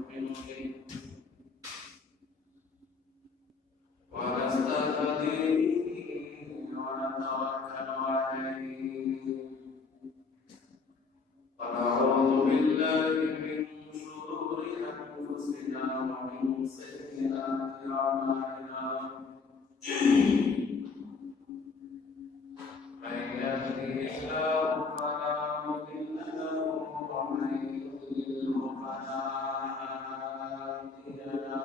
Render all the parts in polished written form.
ونؤمن به ونستهديه ونتوكل عليه ونعوذ بالله من شرور أنفسنا ومن سيئات أعمالنا من يهده الله فلا مضل له ومن يضلل فلا هادي له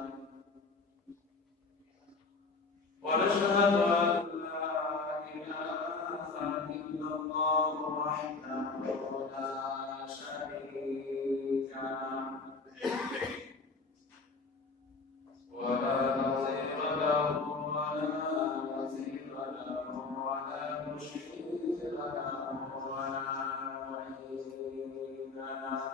ونشهد أن لا إله إلا الله وحده لا شريك له ولا نظير له ولا مثيل له ولا مشير له ولا معين له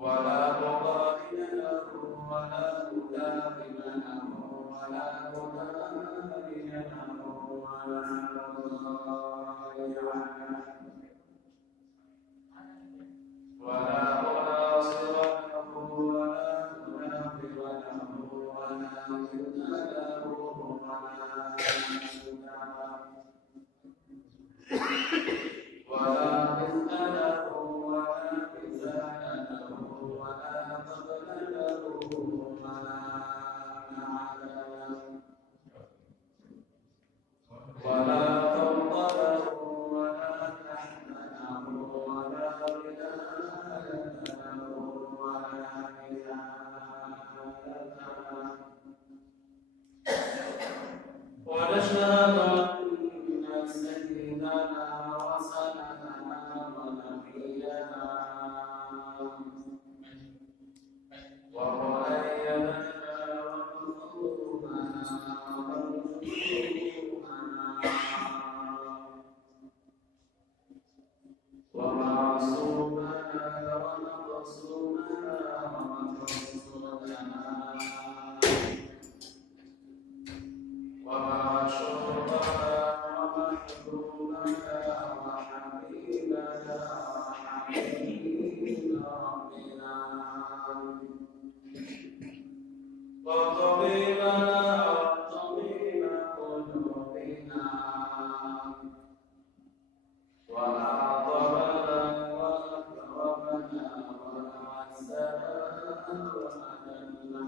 ولا مضاد له ولا مكافئ له ولا مضاهي له ولا مضايع له ولا مناصر له ولا منافر له ولا ضد له ولا حاسد له ولا مثل له ولا مثال له ولا قبل له ولا نعل له ولا فوق له ولا تحت له ولا غناء له ولا نهاية له ونشهد أن سيدنا وسندنا ونبينا ومؤيدنا ومظلومنا ومعصومنا ومقصومنا ومقصودنا ومعشوقنا ومحبوبنا وحبيبنا وحبيب ربنا وطبيبنا وطبيب قلوبنا وأعظمنا وأكرمنا وأعزنا وأذلنا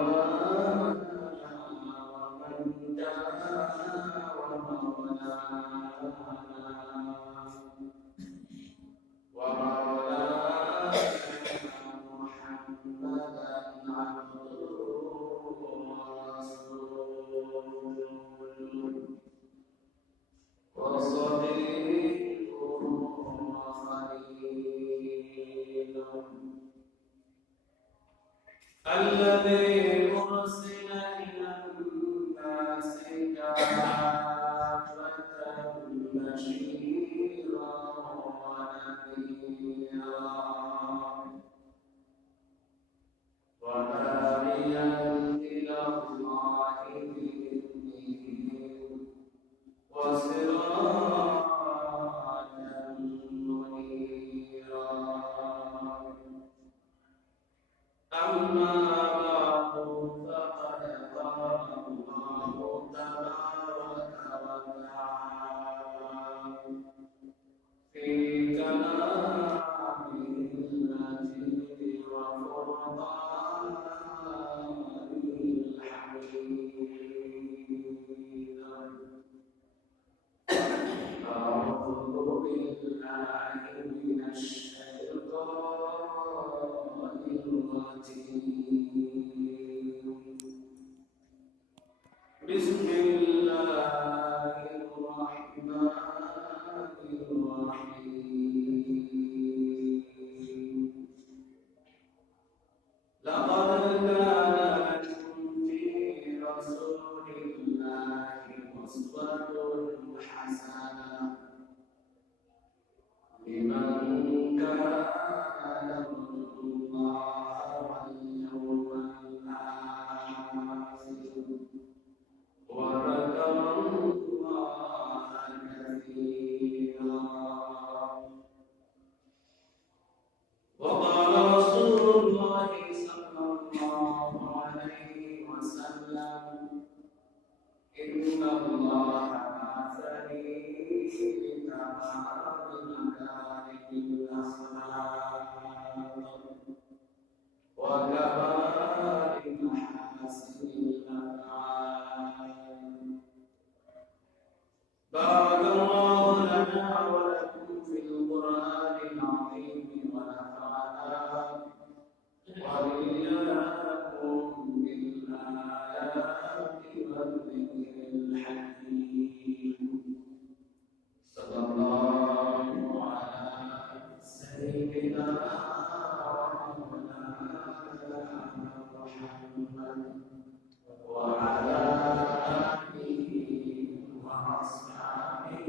ومأوانا ومنجانا ومولانا ومولانا محمدا عبده ورسوله وصديقه وخليله الذي أرسل إلى الناس كافة بشيرا ونذيرا وداعيا إلى الله بإذنه وسراجا منيرا أما بعد فقد قال الله تبارك وتعالى في كلامه المجيد وفرقانه الحميد أعوذ بالله من الشيطان الرجيم بسم الله الرحمن الرحيم لقد كان لكم في رسول الله أسوة حسنة لمن كان يرجو الله واليوم الآخر وذكر الله كثيرا بمكارم الأخلاق وكمال محاسن الأفعال. بارك الله لنا ولكم في القرآن العظيم ونفعنا وإياكم بالآيات والذكر الحكيم. صلى الله على سيدنا محمد وعلى آله وأصحابه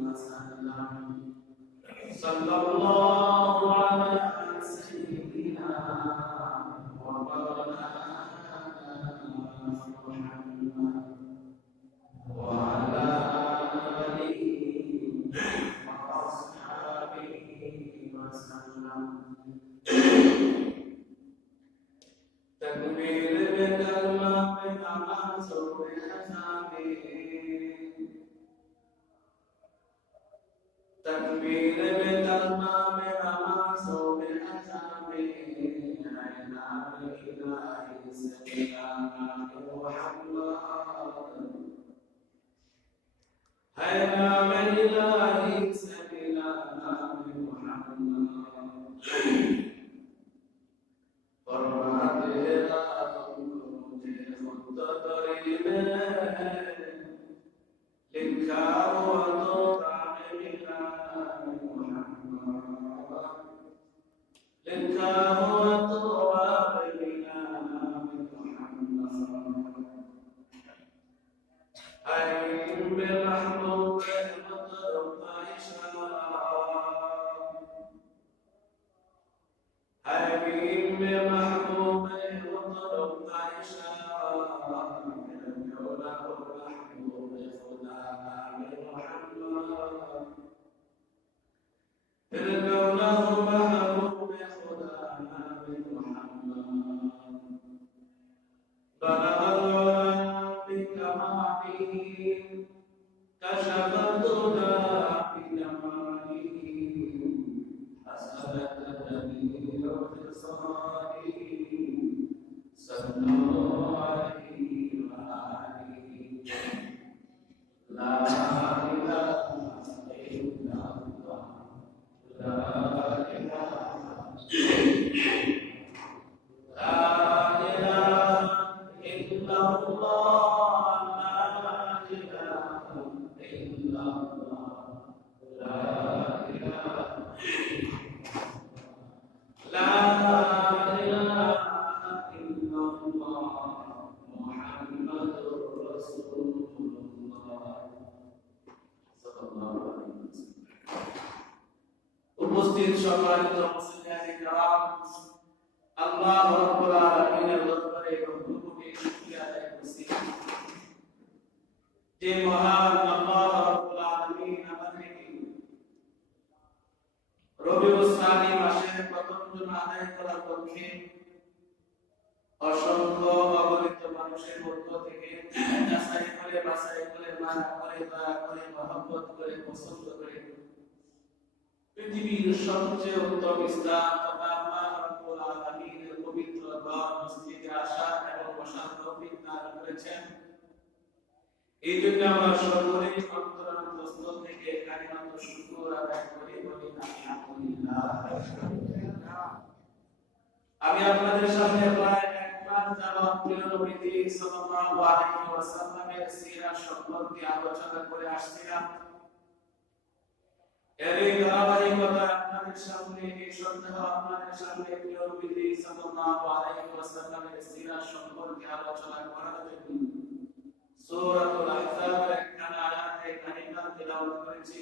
وسلم. صلى الله على سيدنا ومولانا محمد وعلى آله وأصحابه وسلم. تكبير بكلمة بتماسك بأسامي، تكبير بكلمة بتماسك بأسامي. عينا بإله سيدنا محمد، عينا بإله سيدنا محمد. فرمت إلى خط طريق للكار وتوقع إلى محمد، للكار وتوقع إلى محمد. أين بالمحبوب المطلوب عيشا، أين بالمحبوب المطلوب عيشا. الكونه محبوب خدانا بمحمد. بلغ العلا بكماله، كشف الدنا بجماله، حسن التدبير بخصاله. صلوا عليه وآله. لا إله إلا الله، لا إله إلا الله، لا إله لا إله إلا الله محمد رسول الله صلى الله عليه وسلم. উপস্থিত সম্মানিত মুসলিম کرام, আল্লাহ রাব্বুল আলামিনের দরবারে কোটি শুকরিয়া আদায় করছি যে মহান আল্লাহ রাব্বুল আলামিন আমাদেরকে রবিউল সানি মাসের প্রথম জুমা আদায় করার পক্ষে অসংখ্য অগণিত মানুষের মধ্য থেকে যাচাই করে বাছাই করে মানা করে দয়া করে মহব্বত করে পছন্দ করে পৃথিবীর সবচেয়ে উত্তম ইসলাম তথা আল্লাহ রাব্বুল আলামিনের পবিত্র ঘর মসজিদে আসা এবং বসার তৌফিক দান করেছেন। এই জন্য আমরা সকলেই অন্তরস্থল থেকে কালিমাত শুকর আদায় করি, বলি আলহামদুলিল্লাহ। আমি আপনাদের সামনে প্রায় এক মাস যাবত প্রিয় নবী সাল্লাল্লাহু আলাইহি ওয়াসাল্লামের সিরাত সম্পর্কে আলোচনা করে আসছিলাম। এই ধারাবাহিকতা আপনাদের সামনে এই সপ্তাহ আপনাদের সামনে প্রিয় নবী সাল্লাল্লাহু আলাইহি ওয়াসাল্লামের সিরাত সম্পর্কে আলোচনা করার জন্য সূরাতুল আহজাবের একখানা আয়াতে কারিমা তেলাওয়াত করেছি।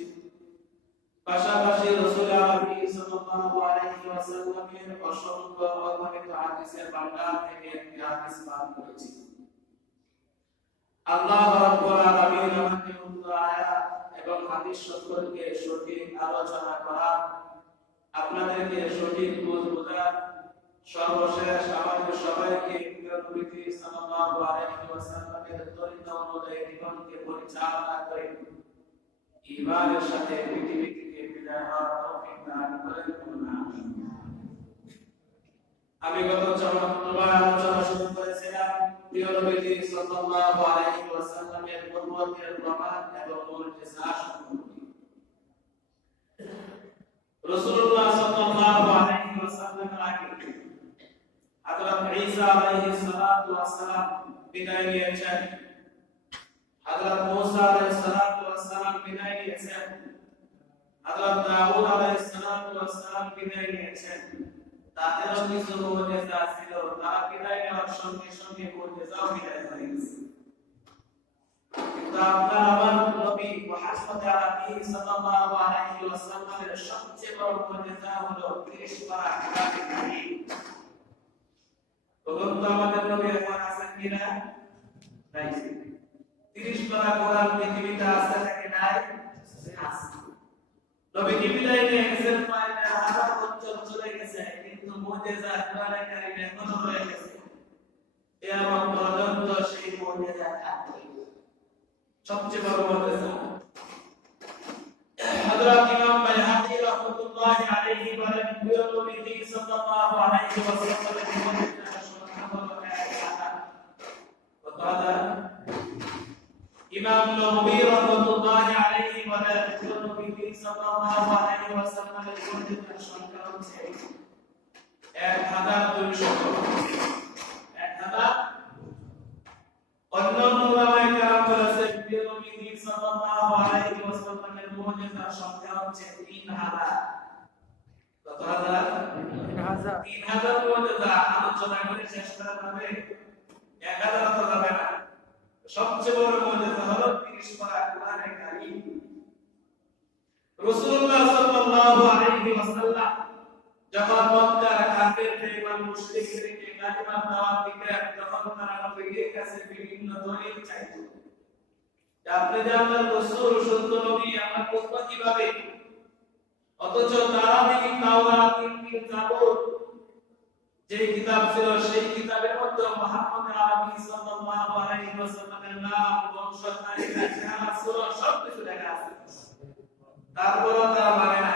পাশাপাশি রাসূল আরবি সাল্লাল্লাহু আলাইহি ওয়াসাল্লামের অসংখ্য অগণিত হাদিসের ভান্ডার থেকে একটি হাদিস পাঠ করেছি। আল্লাহ রাব্বুল আলামিন আমাকে উক্ত আয়াত এবং হাদিস সম্পর্কে সঠিক আলোচনা করা, আপনাদেরকে সঠিক বোঝা, সর্বশেষ আমাদের সবাইকে নবী সাল্লাল্লাহু আলাইহি ওয়াসাল্লামের তরিকা অনুযায়ী জীবনকে পরিচালনা করে ঈমানের সাথে পৃথিবী থেকে বিদায় হওয়ার তৌফিক দান করেন। আমি গত চরমবার আলোচনা শুরু করেছিলাম প্রিয় নবীজি সাল্লাল্লাহু আলাইহি ওয়াসাল্লামের নবুয়তের প্রমাণ এবং মুজিজা সম্পর্কে। রাসূলুল্লাহ সাল্লাল্লাহু আলাইহি ওয়াসাল্লামের আগে হযরত ঈসা আলাইহিস সালাতু ওয়াস সালাম বিদায় নিয়েছেন, হযরত মূসা আলাইহিস সালাতু ওয়াস সালাম বিদায় নিয়েছেন, হযরত দাউদ আলাইহিস সালাতু ওয়াস সালাম বিদায় নিয়েছেন। তাদেরও কিছু মুজিজা ছিল, তারা বিদায় নেওয়ার সঙ্গে সঙ্গে মুজিজাও বিদায় হয়ে গেছে। কিন্তু আপনার আমার নবী মুহাম্মদ আরবি সাল্লাল্লাহু আলাইহি ওয়াসাল্লামের সবচেয়ে বড় মুজিজা হলো 30 পারা কোরআন কারীম। বলুন তো আমাদের নবী এখন আছেন কিনা? নাই। 30 পারা কোরআন পৃথিবীতে আছে নাকি নাই? আছে। নবীজি বিদায় নিয়ে গেছেন, প্রায় 1000 বছর চলে গেছে, কিন্তু মুজিজা কোরআন কারীম এখনো রয়ে গেছে। কিয়ামত পর্যন্ত সেই মুজিজা থাকবে। সবচেয়ে বড় মুজিজা হযরত ইমাম বাইহাকী রাহমাতুল্লাহি আলাইহি বলেন, প্রিয় নবীজি সাল্লাল্লাহু আলাইহি ওয়াসাল্লামের মুজিজার সংখ্যা হলো 1000। কত হাজার? ইমাম নববী রাহমাতুল্লাহি আলাইহি বলেন, প্রিয় নবীজি সাল্লাল্লাহু আলাইহি ওয়াসাল্লামের মুজিজার সংখ্যা হচ্ছে 1200। 1000। অন্যান্য উলামায়ে কেরাম বলেছেন, প্রিয় নবীজি সাল্লাল্লাহু আলাইহি ওয়াসাল্লামের মুজিজার সংখ্যা হচ্ছে 3000। কত হাজার? 3000। 3000 মুজিজা আলোচনা করে শেষ করা যাবে? 1000 তো যাবে না। সবচেয়ে বড় মুজিজা হলো 30 পারা কোরআন কারীম। রাসূলুল্লাহ সাল্লাল্লাহু আলাইহি ওয়াসাল্লাম যখন মক্কার কাফির বেঈমান মুশরিকদেরকে কালিমার দাওয়াত দিতেন, তখন তারা নবীর কাছে বিভিন্ন দলিল চাইতো। আপনি যে আল্লাহর রাসূল সত্য নবী, আমরা বুঝব কিভাবে? অথচ তারা দেখি তাওরাত, ইনজিল, জাবুর যে কিতাব ছিল, সেই কিতাবের মধ্যে মুহাম্মদ আরবি সাল্লাল্লাহু আলাইহি ওয়াসাল্লামের নাম, বংশ, তারিখ, চেহারা, সূরা সব কিছু লেখা আছে। তারপরও তারা মানে না।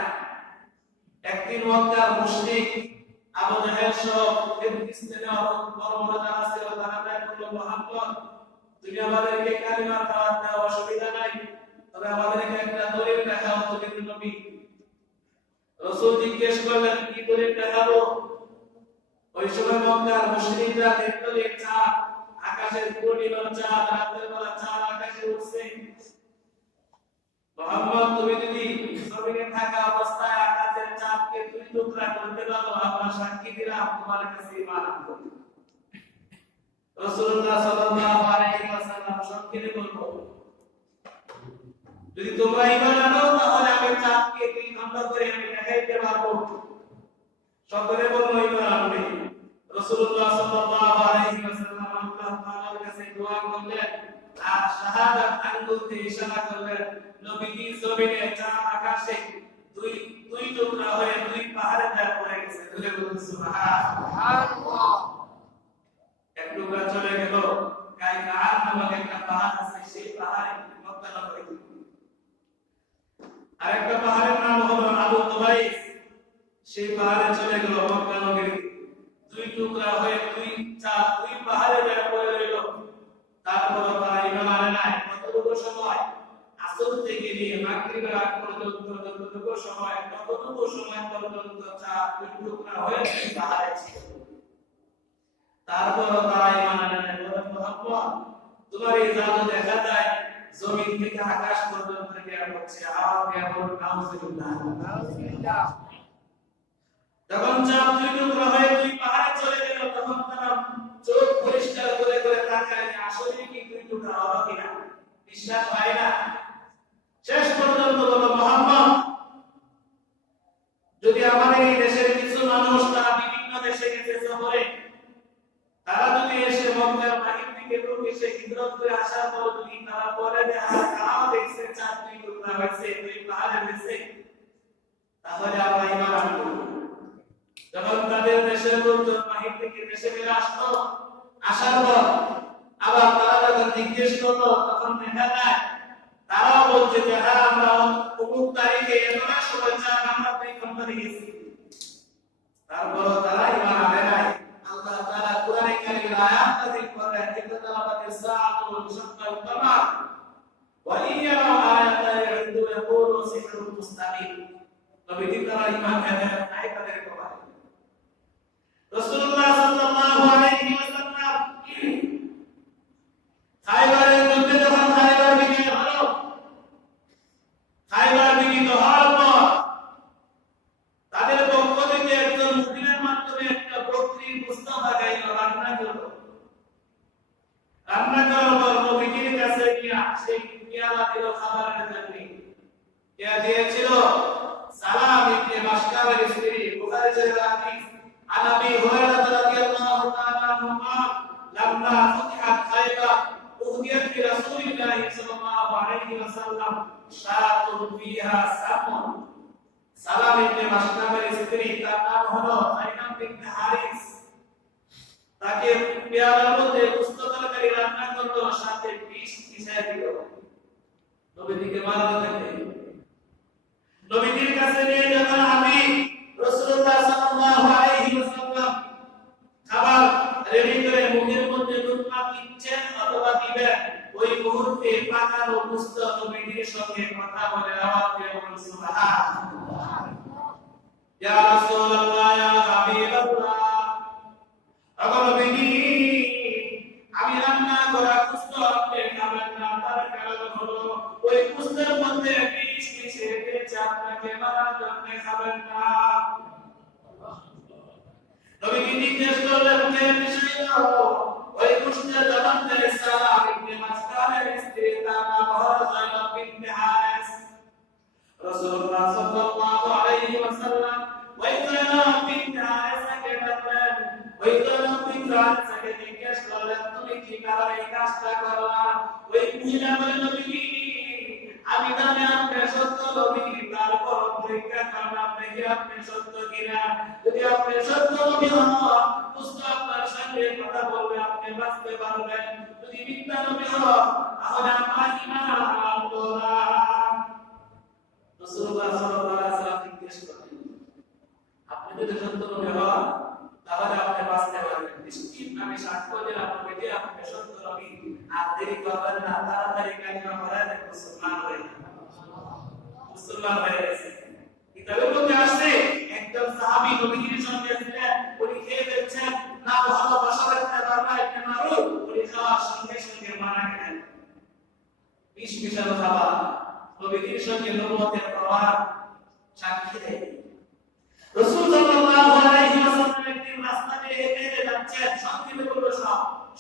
একদিন মক্কার মুশরিক আবু জাহেল সহ ফিলিস্তিনের বড় বড় যারা ছিল, তারা বলল, মুহাম্মদ তুমি আমাদেরকে কালিমার দাওয়াত দাও, অসুবিধা নাই, তবে আমাদেরকে একটা দলিল দেখাও, তুমি নবী। রাসূল জিজ্ঞেস করলেন, কি দলিল দেখাবো? ওই সময় মক্কার মুশরিকরা দেখতো যে চাঁদ আকাশের পূর্ণিমা, চাঁদ রাতের বেলা চাঁদ আকাশে উঠছে। মুহাম্মদ তুমি যদি জমিনে থাকা অবস্থায় আকাশের চাঁদকে দুই টুকরা করতে পারো, আমরা সাক্ষী দিলাম তোমার কাছে ঈমান আনবো। রাসূলুল্লাহ সাল্লাল্লাহু আলাইহি ওয়াসাল্লাম সংক্ষেপে বলবো, যদি তোমরা ঈমান আনো তাহলে আমি চাঁদকে দুই খণ্ড করে আমি দেখাইতে পারবো। সকলে বলল ঈমান আনবে। রাসূলুল্লাহ সাল্লাল্লাহু আলাইহি ওয়াসাল্লাম আল্লাহ তাআলার কাছে দোয়া করলেন আর শাহাদাত আঙ্গুল দিয়ে ইশারা করলেন। নবীজি জমিনে চাঁদ আকাশে দুই টুকরা হয়ে দুই পাহাড়ে যা পড়ে গেছে। ধরে বলুন সুবহানাল্লাহ। এক টুকরা চলে গেল কায়কার নামক একটা পাহাড় আছে, সেই পাহাড়ে মক্কা নগরী। আরেকটা পাহাড়ের নাম হলো আবু কুবাইস, সেই পাহাড়ে চলে গেল মক্কা নগরী। দুই টুকরা হয়ে দুই পাহাড়ে যা পড়ে রইল। তারপর তারা ঈমান আনে নাই। কতটুকু সময়? আসর থেকে নিয়ে মাগরিবের আগ পর্যন্ত যতটুকু সময়, ততটুকু সময় পর্যন্ত চাঁদ দুই টুকরা হয়ে পাহাড়ে ছিল। তারপর তারা ঈমান আনে নাই। বলেন, মুহাম্মদ তোমার এই জাদু দেখা যায় জমিন থেকে আকাশ পর্যন্ত জ্ঞান হচ্ছে। নাউযুবিল্লাহ। যখন চাঁদ দুই টুকরা হয়ে দুই পাহাড়ে চলে গেল, তখন তারা চোখ পরিষ্কার করে করে তাকায় যে আসলে কি দুই টুকরা হলো কিনা, বিশ্বাস হয় না। শেষ পর্যন্ত বলল, মুহাম্মদ যদি আমাদের এই দেশের কিছু মানুষ, তারা বিভিন্ন দেশে গেছে সফরে, তারা যদি এসে মক্কার বাহির থেকে এসে হিজরত করে আসার পর যদি তারা বলে যে তারাও দেখছে চাঁদ দুই টুকরা হয়েছে, দুই পাহাড়ে হয়েছে, তাহলে আমরা ঈমান আনবো। যখন তাদের দেশের লোকজন বাহির থেকে দেশে ফিরে আসতো, আসার পর আবার তারা যখন জিজ্ঞেস করতো, তখন দেখা যায় তারাও বলছে যে হ্যাঁ আমরা অমুক তারিখে এমন সময় বলছে আমরা তো এই ক্ষমতা দিয়েছি, তারপর তারা ঈমান আনে নাই। আল্লাহ তাআলা কোরআনে কারীমের আয়াত নাযিল করেন, ইকতারাবাতিস সাআতু ওয়া শাক্কাল কামার ওয়া ইয়ারাউ আয়াতান ইয়া'রিদু ইয়াকুলু সিহরুন মুস্তামির। নবীজি তারা ঈমান আনে নাই, তাদের কথা রাসূলুল্লাহ সাল্লাল্লাহু আলাইহি ওয়াসাল্লাম খায়বারের যুদ্ধে যখন খায়বার বিজয় হলো, খায়বার বিজয় হওয়ার পর তাদের পক্ষ থেকে একজন মুসলিমের মাধ্যমে একটা বকরির গোশত লাগাইল, রান্না করলো। রান্না করার পর নবীজির কাছে গিয়ে সেই পেয়ালা দিল খাবারের জন্য। কে দিয়েছিল? সালাম ইবনে মাশকাবের স্ত্রী। বুখারী শরীফের হাদিস, আন আবি হুরায়রা রাদিয়াল্লাহু তাআলা আনহু قال لما فتحت خيبر أهديت لرسول الله صلى الله عليه وسلم شاة فيها سمن। সালাম ইবনে মাশকাবের স্ত্রী, তার নাম হলো আইনাম বিনতে হারিস, তাকে পেয়ালার মধ্যে গোশত তরকারি রান্না করলো, সাথে বিষ মিশিয়ে দিল। নবীজিকে মারা দেখে নবীজির কাছে নিয়ে যখন আমি রাসূলুল্লাহ সাল্লাল্লাহু আলাইহি ওয়াসাল্লাম খাবার রেডি করে মুখের মধ্যে লুকমা দিচ্ছেন অথবা দিবেন, ওই মুহূর্তে পাকানো গোশত নবীজির সঙ্গে কথা বলে আওয়াজ দিয়ে বলেন সুবহানাল্লাহ। ইয়া রাসূলুল্লাহ, ইয়া হাবিবাল্লাহ, নবীজি আমি রান্না করা গোশত আপনি খাবেন না, তার কারণ হলো ওই গোশতের মধ্যে বিষ মিশিয়ে দিয়েছে, আপনাকে মারার জন্য খাবেন না। নবীজি জিজ্ঞেস করলেন, কে মিশাইলো? ওই গোশতের জবানদার সালাম ইবনে মাশকাবের স্ত্রী, তার নাম হলো যায়েদ বিনতে হারিস। রাসূলুল্লাহ সাল্লাল্লাহু আলাইহি ওয়াসাল্লাম ওই যায়েদ বিনতে হারিসকে বললেন, ওই যায়েদ বিনতে হারিসকে জিজ্ঞেস করলেন, তুমি কি কারণে এই কাজটা করলা? ওই মহিলা বলে, নবীজি আমি জানি আপনি সত্য নবী, তারপর পরীক্ষা করলাম দেখি আপনি সত্য কিনা। যদি আপনি সত্য নবী হন, গোশত আপনার সঙ্গে কথা বলবে, আপনি বাঁচতে পারবেন। যদি মিথ্যা নবী হন, তাহলে আমার ঈমান আনলো না। রাসূলুল্লাহ সাল্লাল্লাহু আলাইহি ওয়াসাল্লাম জিজ্ঞেস করলেন, আপনি যদি সত্য নবী হন তাহলে আপনি বাঁচতে পারবেন। নিশ্চিত আমি সাক্ষ্য দিলাম নবীজি আপনি সত্য নবী। আর দেরি করবেন না, তাড়াতাড়ি কালিমা পড়ে দেন, মুসলমান হয়ে যান। মুসলমান হয়ে গেছে। কিতাবের মধ্যে আসছে একজন সাহাবী নবীজির সঙ্গে ছিলেন, উনি খেয়ে ফেলছেন, না ভালোবাসা রাখতে পারবে ইবনে মারুফ, উনি খাওয়ার সঙ্গে সঙ্গে মারা গেলেন। বিষ মিশানো খাবার নবীজির সঙ্গে নবুয়তের প্রমাণ সাক্ষী দেয়। রাসূল সাল্লাল্লাহু আলাইহি ওয়াসাল্লাম একদিন রাস্তা দিয়ে হেঁটে যাচ্ছেন, সংক্ষেপে বলবো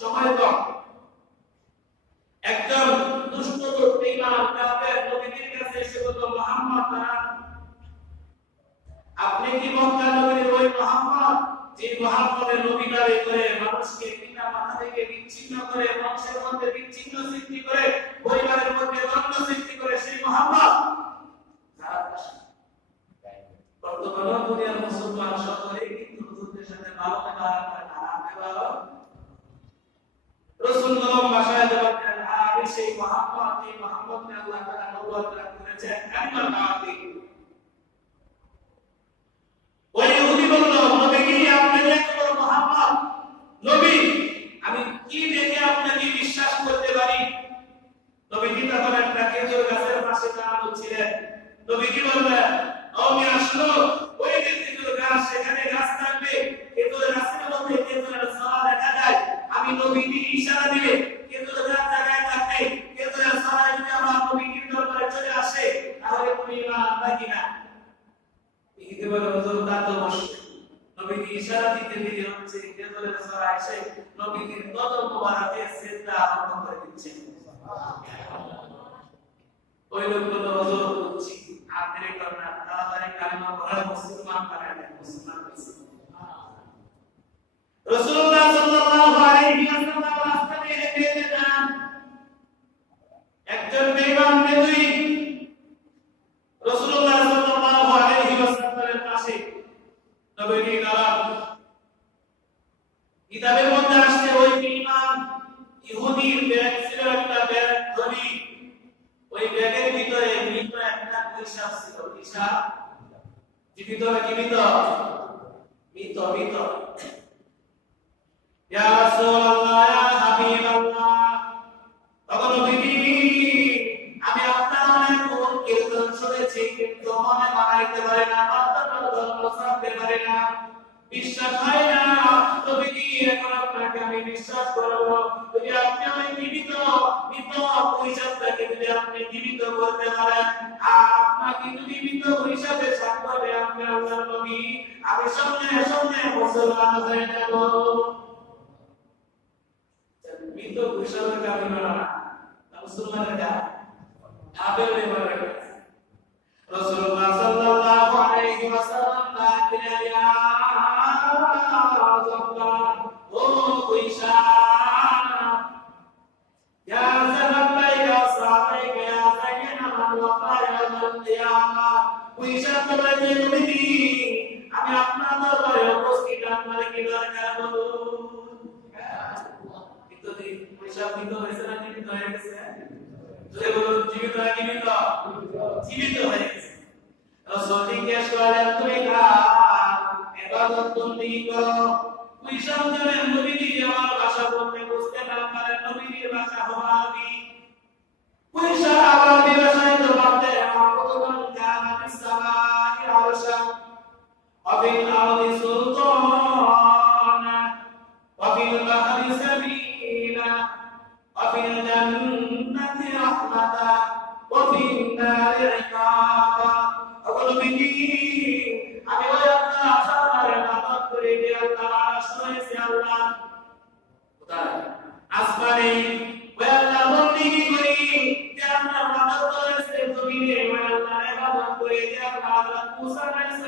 সময় কম। একজন দুষ্ট বেঈমান কাফের নবীজির কাছে এসে বলল, মুহাম্মদ আপনি কি মক্কা নগরীর ওই মুহাম্মদ, যে মুহাম্মদের নবী দাবি করে মানুষকে পিতা মাতা থেকে বিচ্ছিন্ন করে, বংশের মধ্যে বিচ্ছিন্ন সৃষ্টি করে, পরিবারের মধ্যে দ্বন্দ্ব সৃষ্টি করে সেই মুহাম্মদ? বর্তমানে দুনিয়ার মুসলমান সকলেই কিন্তু হুজুরদের সাথে ভালো ব্যবহার করে, খারাপ ব্যবহার। রাসূলুল্লাহ ভাষায় জবাব দেন, আমি সেই মুহাম্মদ, যে মুহাম্মদকে আল্লাহ তাআলা নবুয়ত দান করেছেন, কালিমা দাওয়াতি। ওই ইহুদি বলল, নবীজি আপনি যে মুহাম্মদ নবী, আমি কি দেখে আপনাকে বিশ্বাস করতে পারি? নবীজি তখন একটা খেজুর গাছের পাশে দাঁড়ানো ছিলেন। নবীজি বললেন, আমি আসলো ওই যে খেজুর গাছ, সেখানে গাছ থাকবে, খেজুর গাছের মধ্যে খেজুরের ছায়া দেখা যায়। আমি নবীজি ইশারা দিলে খেজুর গাছ জায়গায় থাকবে, খেজুরের ছায়া যদি আমার নবীজির দরবারে চলে আসে, তাহলে তুমি ঈমান আনবে কিনা? ইহুদি বলে, হুজুর তা তো অবশ্যই। নবীজি ইশারা দিতে দিতে হচ্ছে খেজুরের ছায়া এসে নবীজির কদম মোবারকে সিজদা আরম্ভ করে দিচ্ছে। ওই লোক বলল, হুজুর বলছি আপনি করনা, তাড়াতাড়ি কালিমা পড়ে মুসলমান বানাবেন। মুসলমান হয়েছে। রাসূলুল্লাহ সাল্লাল্লাহু আলাইহি ওয়াসাল্লাম রাস্তা দিয়ে হেঁটে যান, একজন বেঈমান বেদুইন রাসূলুল্লাহ সাল্লাল্লাহু আলাইহি ওয়াসাল্লামের পাশে নবীজি দাঁড়ান। কিতাবের মধ্যে আসছে ওই বেঈমান ইহুদির ব্যাগ ছিল একটা ব্যাগ ধরি, ওই ব্যাগের ভিতরে মৃত একটা পিশাচ ছিল। পিশাচ জীবিত না জীবিত? মৃত মৃত। ইয়া রাসূলুল্লাহ, ইয়া হাবিবাল্লাহ, নবী, আমি আপনার অনেক গুণ কীর্তন শুনেছি, কিন্তু মনে মানাইতে পারি না, আপনার ধর্ম ছাড়তে পারি না, বিশ্বাস হয় না। নবী, এখন আপনাকে আমি বিশ্বাস করব যদি আপনি আমাকে জীবিত মৃত পরিচয়টাকে যদি আপনি জীবিত করতে পারেন, আর আপনাকে যদি মৃত পরিচয়ে সাক্ষ্য দেয় আপনি আল্লাহর নবী, আমি সঙ্গে সঙ্গে মুসলমান হয়ে যাব। মৃত পরিচয়কে আমি মানা না, মুসলমানের যা আবেল নেবার রাসূলুল্লাহ সাল্লাল্লাহু আলাইহি ওয়াসাল্লাম ডাকলেন, ইয়া যাব্বার, ও কুইশা, ইয়া যাব্বার, ইয়া সাহাবায়ে, ইয়া সাইয়্যিদানা ওয়া ইয়াউমাল কিয়ামাহ, কুইশা তোমরা যে নবী, আমি আপনার দরবারে উপস্থিত, আপনার কি দরকার বলুন। কিন্তু কুইশা বিন্দু হয়েছে না জীবিত হয়ে গেছে? যদি বলুন জীবিত না জীবিত? জীবিত হয়ে গেছে। রাসূল জিজ্ঞেস করলেন, তুমি কার ইবাদত বন্দেগী করো? কুইশা বললেন, নবীজি আমার ভাষা বলতে বুঝতে না পারেন, নবীজির ভাষা হলো আরবি। কুইশা আরবি ভাষায় জবাব দেয়, আকুতুন কানা ফিস সামাই আরশা ওয়া ফিল আরদি সুলতানা ওয়া ফিল বাহরি সাবিলা ওয়া ফিল জান্নাতি রাহমাতা ওয়া ফিন নারি ইকাবা। নবীজি, আমি ওই আল্লাহর আশার ইবাদত করি যে আল্লাহর আরশ রয়েছে, আল্লাহ কোথায়? আসমানে। ওই আল্লাহর বন্দেগী করি যে আল্লাহর ইবাদত রয়েছে জমিনে। ওই আল্লাহর ইবাদত করি যে আল্লাহ হযরত মুসা আলাইহিস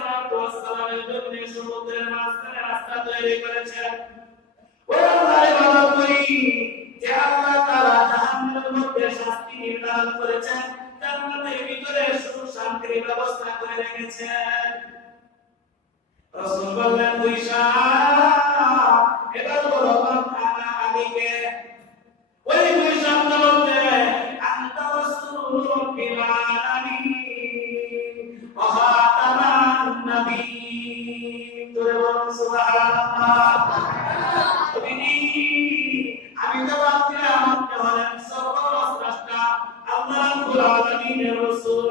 সালামের জন্য সমুদ্রের মাঝখানে রাস্তা তৈরি করেছেন। ওই আল্লাহর ইবাদত করি যে আল্লাহ তাআলা জাহান্নামের মধ্যে শাস্তি নির্ধারণ করেছেন, জান্নাতের ভিতরে সুখ শান্তির ব্যবস্থা করে রেখেছেন। রাসূল বললেন, কুইশা, এবার বলো বাবা আলীকে। ওই কুইশা বলতে, আনতা রাসূলুর রাব্বিল আলামিন ওয়া খাতামান নবিয়্যিন। জোরে বলুন সুবহানাল্লাহ। আমি জবাব দিলাম, আপনি হলেন সর্বশ্রেষ্ঠ আল্লাহ রাব্বুল আলামিনের রাসূল,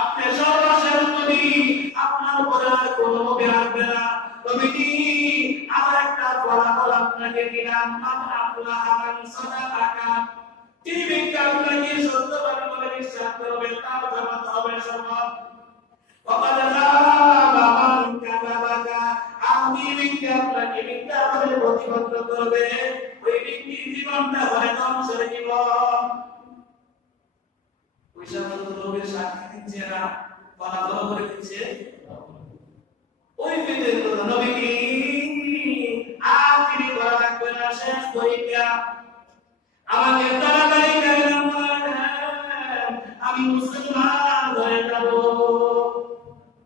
আপনি সর্বশেষ নবী, আপনার উপরে আর কোনো নবী আসবে না। নবীজি, আমার একটা ফলাফল আপনাকে দিলাম, মান আফলাহা মান সাদাকা, যে ব্যক্তি আপনাকে সত্যবাদী বলে বিশ্বাস করবে তার জান্নাত হবে সফল। ওয়াকাদ খাবা মান কাযাবাকা, আপনি ব্যক্তি আপনাকে মিথ্যা বলে প্রতিপন্ন করবে, ওই ব্যক্তির জীবনটা হয় ধ্বংসের জীবন। কুইশা নবীর সাক্ষী দিচ্ছে না, ফলাফল করে দিচ্ছে। ওই ব্যক্তির নবীজি, আপনি করা লাগবে না, শেষ পরীক্ষা, আমাকে তাড়াতাড়ি কালেমা পড়ান, আমি মুসলমান হয়ে যাব।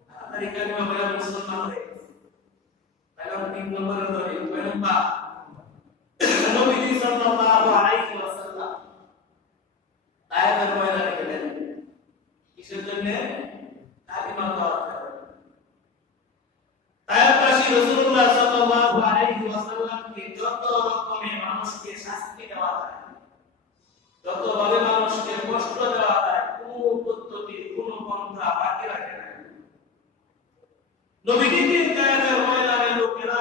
তাড়াতাড়ি কালেমা পড়ে মুসলমান হয়ে গেছে। তাহলে 3 নম্বরে ধরি, কয় নম্বর? নবীজি সাল্লাল্লাহু আলাইহি ওয়াসাল্লাম আয়াতের ময়দানে গেলেন, কিসের জন্য? কালিমা পড়ার জন্য। তায়াবাসী রাসূলুল্লাহ সাল্লাল্লাহু আলাইহি ওয়াসাল্লামকে যত রকমের মানুষকে শাস্তি দেওয়া যায়, যত ভাবে মানুষকে কষ্ট দেওয়া যায়, কোন পদ্ধতি কোন পন্থা বাকি রাখে না। নবীজির তায়াবের ময়দানে লোকেরা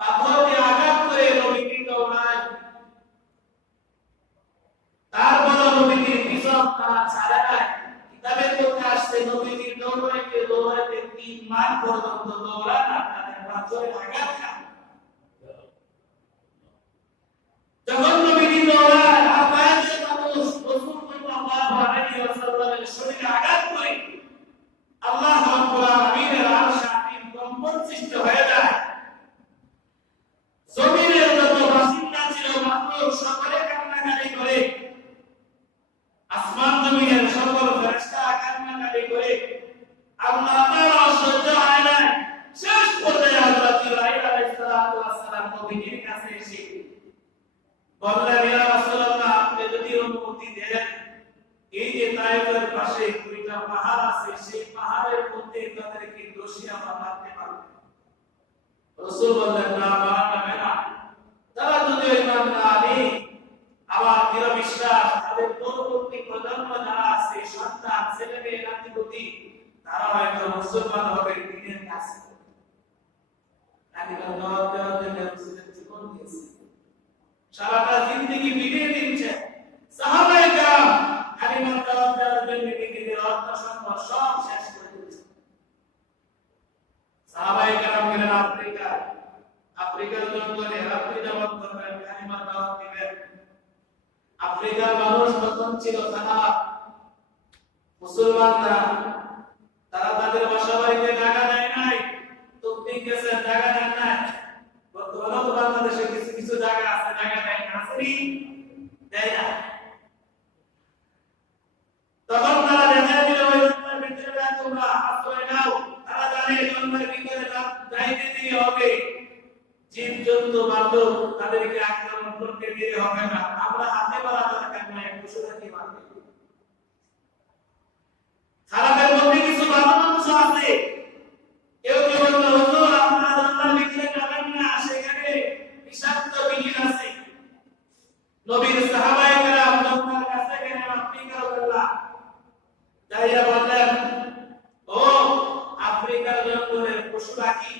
পাথর দিয়ে আঘাত করে নবীকে দৌড়ায়, তারপর নবীজির পিছন তারা ছাড়ে নাই। কিতাবের মধ্যে আসছে নবীজির দৌড়াইতে দৌড়াইতে 3 মাস পর্যন্ত দৌড়ান, আপনাদের পাথরে আঘাত খান। যখন নবীজি দৌড়ান, আবাইয়ের মানুষ রাসূল সাল্লাল্লাহু আলাইহি ওয়াসাল্লামের শরীরে আঘাত করে আল্লাহ রাব্বুল আলামিনের আরশ আযীম কম্পন সৃষ্টি হয়ে যায়। জমিনের যত বাসিন্দা ছিল মানুষ সকলে কান্নাকাটি করে, আসমান জমিনের সকল ফেরেশতা কান্নাকাটি করে, আল্লাহ তাআলা সহ্য হয় না। শেষ পর্যায়ে হযরত জিবরাইল আলাইহিস সালাম নবীজির কাছে এসে বললেন, ইয়া রাসূলুল্লাহ, আপনি যদি অনুমতি দেন, এই যে তায়েফের পাশে 2টা দুইটা পাহাড় আছে, সেই পাহাড়ের মধ্যে তাদেরকে দোষী আমরা মারতে পারবো। রাসূল বললেন না, মারা যাবে না। তারা যদি ঈমান না আনে, আমার দৃঢ় বিশ্বাস তাদের পরবর্তী প্রজন্ম যারা আছে, সন্তান, ছেলে মেয়ে, নাতি-পুতি, তারা হয়তো মুসলমান হবে, দ্বীনের কাজ করবে। তাকে জবাব দেওয়ার জন্য রাসূলের জীবন দিয়েছে, সারাটা জিন্দেগি বিলিয়ে দিয়েছে। সাহাবায়ে কেরাম কালিমার দাওয়াত দেওয়ার জন্য নিজেদের অর্থ সম্পদ সব শেষ করে দিয়েছে। সাহাবায়ে কেরাম গেলেন আফ্রিকার জঙ্গলে রাত্রি যাপন করবেন, কালিমার দাওয়াত দিবেন। আফ্রিকার মানুষ তখন ছিল তারা মুসলমানরা, তারা তাদের বাসাবাড়িতে জায়গা দেয় নাই, তকদিক গেছেন জায়গা দেন নাই। বর্তমানে তো বাংলাদেশে কিছু কিছু জায়গা আছে, জায়গা দেয় না, আসেনি, দেয় না। তখন তারা দেখা দিল ওই জঙ্গলের ভিতরে তোমরা আশ্রয় নাও। তারা জানে জঙ্গলের ভিতরে যাইতে দিয়ে হবে, জীবজন্তু বান্ধব তাদেরকে আক্রমণ করতে দিয়ে হবে না, আমরা হাতে মারা দরকার নাই, পশুটাকে মারবে। খারাপের মধ্যে কিছু ভালো মানুষ আছে, কেউ কেউ বলল হুজুর আপনারা জঙ্গলের ভিতরে যাবেন না, সেখানে বিষাক্ত বিড়ি আছে। নবীর সাহাবায়ে কেরাম জঙ্গলের কাছে গেলেন, আফ্রিকার বললা যাইয়া বললেন, ও আফ্রিকার জঙ্গলের পশু পাখি,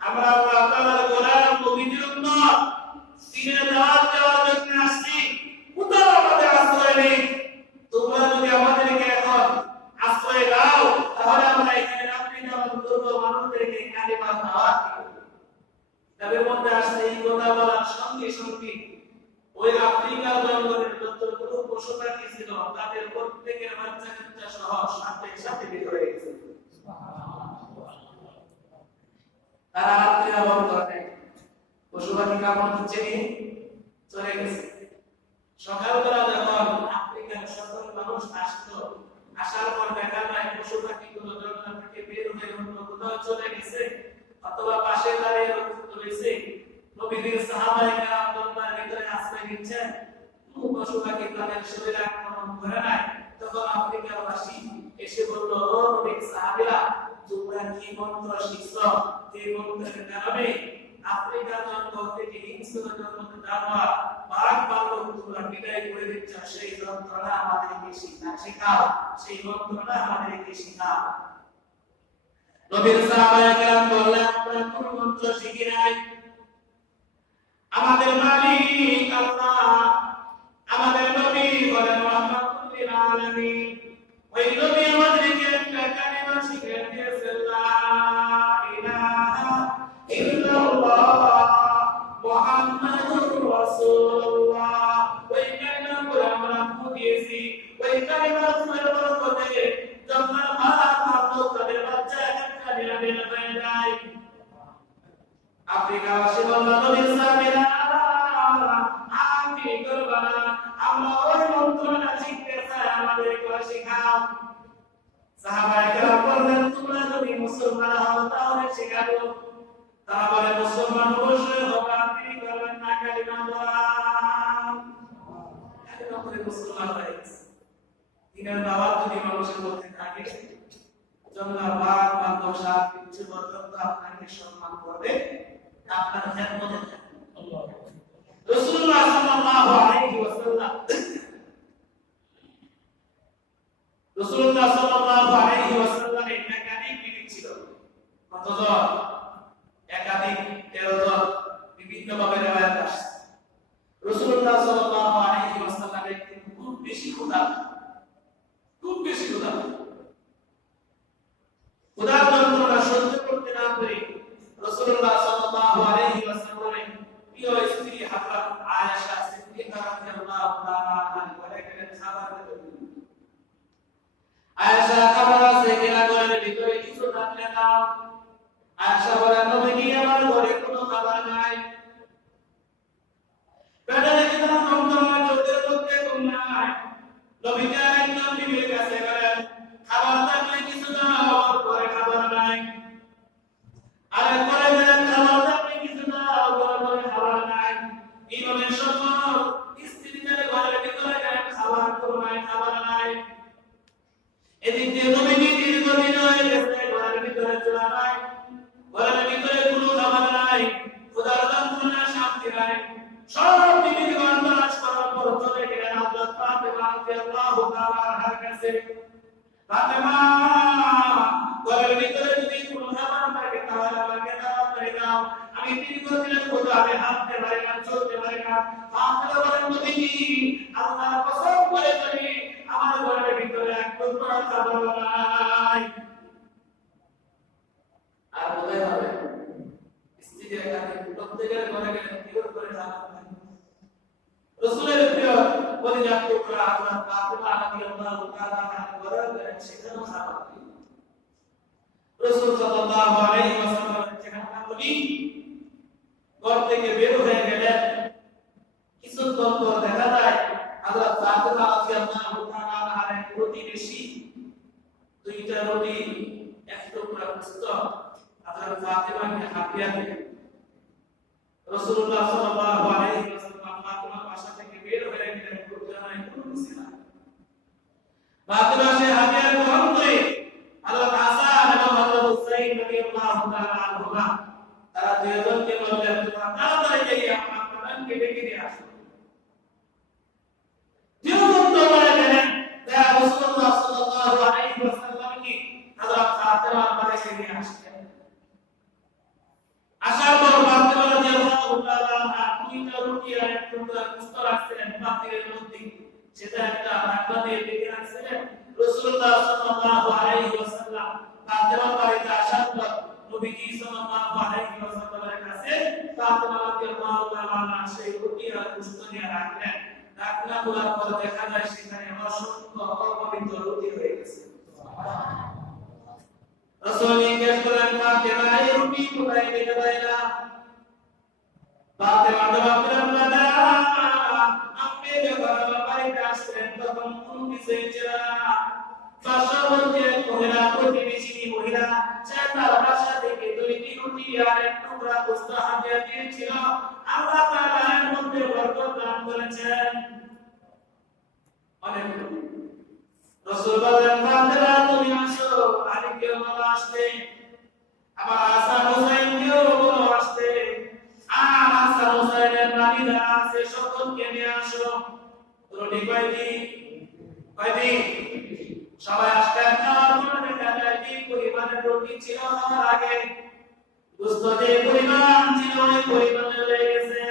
আমরা আপনাদের গোলার পবিত্র উম্মত সিনে দাওয়াত দেওয়ার জন্য আসছি, কোথাও আমাদের আশ্রয় নেই। তোমরা যদি আমাদেরকে এখন আশ্রয় দাও, তাহলে আমরা এখানে রাত্রি যাপন করব, মানুষদেরকে কালিমার দাওয়াত দিব। তাদের মধ্যে আসলে এই কথা বলার সঙ্গে সঙ্গে ওই আফ্রিকার জঙ্গলের যতগুলো পশু পাখি ছিল, তাদের প্রত্যেকের বাচ্চা কাচ্চা সহ সাথে সাথে বের হয়ে গেছে। তারা রাত্রি যাপন করে পশু পাখি কামড় দিচ্ছে নিয়ে চলে গেছে। সকালবেলা যখন আফ্রিকার সকল মানুষ আসতো, আসার পর দেখা যায় পশু পাখিগুলো জঙ্গল থেকে বের হয়ে অন্য কোথাও চলে গেছে, অথবা পাশে দাঁড়িয়ে রয়েছে। নবীদের সাহাবায়ে কেরাম জঙ্গলের ভিতরে আশ্রয় নিচ্ছেন, পশু পাখি তাদের শরীরে আক্রমণ করে নাই। তখন আফ্রিকার বাসী এসে বলল, ও নবীর সাহাবীরা, তোমরা কি মন্ত্র শিখছো? যে মন্ত্রের কারণে আফ্রিকার জঙ্গল থেকে হিংস্র জঙ্গলে জানোয়ার, বাঘ ভাল্লুক তোমরা বিদায় করে দিচ্ছ, সেই মন্ত্রটা আমাদেরকে শেখাও, সেই মন্ত্রটা আমাদেরকে শেখাও। নবীর সাহাবায়ে কেরাম বললেন, আমরা কোন মন্ত্র শিখি নাই, আমাদের মালিক আল্লাহ, আমাদের নবী বলেন রাহমাতুল লিল আলামিন। ওই নবী আমাদেরকে একটা কালিমা শিখিয়ে দিয়েছেন, লা ইলাহা ইল্লাল্লাহ মুহাম্মাদুর রাসূলুল্লাহ। ওই কালিমা করে আমরা বুঝিয়েছি, ওই কালিমার বরকতে যখন ভালো তাদের বাচ্চা একটা নিরাপদ হয়ে যায়। আফ্রিকাবাসী বলল, নবীর সাহাবীরা আপনি করবেন না, আমরা ওই মন্ত্রটা শিখতে চাই, আমাদেরকে শেখাও। সাহাবায়ে কেরাম বললেন, তোমরা যদি মুসলমান হও তাহলে শেখাবো। তারা বলে, মুসলমান অবশ্যই হবে, আপনি করবেন না, কালিমা বলেন। কালিমা বলে মুসলমান হয়ে গেছে। দিনের দাওয়াত যদি মানুষের মধ্যে থাকে, জঙ্গল, বাঘ, বান্দর, সাপ কিছু পর্যন্ত আপনাকে সম্মান করবে, আপনার খেদমতে থাকবে। রাসূলুল্লাহ সাল্লাল্লাহু আলাইহি ওয়াসাল্লাম একাধিক বিবি ছিল। কতজন? একাধিক 13 জন। বিভিন্ন ভাবে riwayat আসছে। রাসূলুল্লাহ সাল্লাল্লাহু আলাইহি ওয়াসাল্লামের খুব বেশি ক্ষুধা, ক্ষুধার যন্ত্রণা সহ্য করতে না পেরে রাসূলুল্লাহ সাল্লাল্লাহু আলাইহি ওয়াসাল্লামের প্রিয় স্ত্রী হযরত আয়েশা সিদ্দিকা রাদিয়াল্লাহু তাআলা আনহা বলে গেলেন, খাবার দেবেন। আয়েশা খাবার আছে কিনা ঘরের ভিতরে কিছু থাকলে দাও। আয়েশা বলেন, নবী আমার ঘরে কোনো খাবার নাই, পেটে কোনো যন্ত্রণা চোখের মধ্যে ঘুম নাই। নবী একজন বিবির কাছে গেলেন, খাবার থাকলে কিছু দাও, ঘরে খাবার নাই। আরে ঘরে গেলেন, খাবার থাকলে কিছু দাও, ঘরে খাবার নাই। এইভাবে সকল স্ত্রীদের ঘরের ভিতরে গেলেন, খাবার নাই, খাবার নাই। এদিকে ফাতেমা ঘরের ভিতরে যদি কোনো খাবার থাকে তাহলে আমাকে দাও করে দাও, আমি দীর্ঘদিনের মতো আমি হাঁটতে পারি না, চলতে পারি না। ফাতেমা বলেন নবীজি আল্লাহর কসম করে বলি আমার ঘরের ভিতরে এক টুকরা খাবার নাই। আর কোথায় হবে? স্ত্রীর কাছে প্রত্যেকের ঘরে গেলে কিরকম করে জানাবেন? রাসূলের প্রিয় পরিজাত টুকরা হযরত ফাতেমা রাদিয়াল্লাহু তাআলা আনহা ঘরে গেলেন, সেখানেও খাবার নেই। রাসূল সাল্লাল্লাহু আলাইহি ওয়াসাল্লাম যেখানে বলি ঘর থেকে বের হয়ে গেলেন, কিছুক্ষণ পর দেখা যায় হযরত ফাতেমা রাদিয়াল্লাহু তাআলা আনহার এক প্রতিবেশী দুইটা রুটি এক টুকরা গোশত হযরত ফাতেমাকে হাতিয়া দিলেন। রাসূলুল্লাহ সাল্লাল্লাহু আলাইহি ওয়াসাল্লাম ফাতেমার বাসা থেকে বের হয়ে গেলেন, ঘুরতে কোনো কিছু না। ফাতেমা সে হাতিয়া গ্রহণ করে হযরত হাসান এবং হযরত হুসাইন রাদিয়াল্লাহু তাআলা আনহুমা তারা দুইজনকে বললেন, তোমরা তাড়াতাড়ি গিয়ে আমার প্রধানকে ডেকে নিয়ে আসো। দুইজন দৌড়ে গেলেন, রাসূলুল্লাহ সাল্লাল্লাহু আলাইহি ওয়াসাল্লাম কি হযরত ফাতেমার বাড়িতে নিয়ে আসলেন। আসার পর ফাতেমা রাদিয়াল্লাহু তাআলা আনহা দুইটা রুটি আর এক টুকরা গোশত রাখছিলেন পাত্রের মধ্যে, সেটা একটা ঢাকনা দিয়ে ঢেকে রাখছিলেন। রাসূলুল্লাহ সাল্লাল্লাহু আলাইহি ওয়াসাল্লাম ফাতেমার বাড়িতে আসার পর নবীজি সাল্লাল্লাহু আলাইহি ওয়াসাল্লামের কাছে ফাতেমা রাদিয়াল্লাহু তাআলা আনহা সেই রুটি আর গোশত নিয়ে রাখলেন। ঢাকনা খোলার পর দেখা যায় সেখানে অসংখ্য অপবিত্র রুটি হয়ে গেছে। রাসূল জিজ্ঞেস করলেন, ফাতেমা এই রুটি কোথায় রেখে দিলা? ফাতেমা জবাব দিলেন, না আপনি যখন আমার বাড়িতে আসলেন তখন কোনো কিছুই ছিল না। পার্শ্ববর্তী মহিলা প্রতিবেশী মহিলা সে তার বাসা থেকে দুইটি রুটি আর এক টুকরা গোশত হাদিয়া দিয়েছিল। আল্লাহ তাআলা এর মধ্যে বরকত দান করেছেন। অনেক রাসূল বলেন, ফাতেমা তুমি আসো, আলীকেও বলো আসতে, আবার হাসান হুসাইনকেও বলো আসতে, আর হাসান হুসাইনের নানীরা আছে সকলকে নিয়ে আসো। রুটি কয়দিন সবাই আসতেন। খাওয়ার পর দেখা যায় যে পরিমাণের রুটি ছিল খাওয়ার আগে গোশত যে পরিমাণ ছিল ওই পরিমাণে হয়ে গেছে।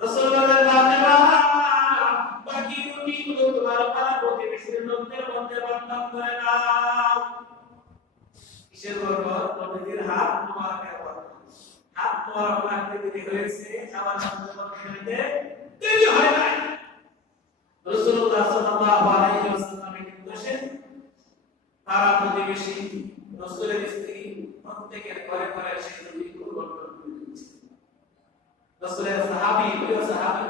রাসূল বলেন, ফাতেমা বাকি রুটিগুলো তোমার পাড়া প্রতিবেশীর লোকদের মধ্যে বন্টন করে দাও। কিসের বরকত? নবীর হাত মোবারকের বরকত। হাত মোবারক লাগতে দেরি হয়েছে, খাবার মধ্যে বরকত হইতে দেরি হয় নাই। রাসূলুল্লাহ সাল্লাল্লাহু আলাইহি ওয়াসাল্লামের নির্দেশে পাড়া প্রতিবেশী রাসূলের স্ত্রী প্রত্যেকের ঘরে ঘরে সেই রুটিগুলো বন্টন করে দিয়েছে। রাসূলের সাহাবী, প্রিয় সাহাবী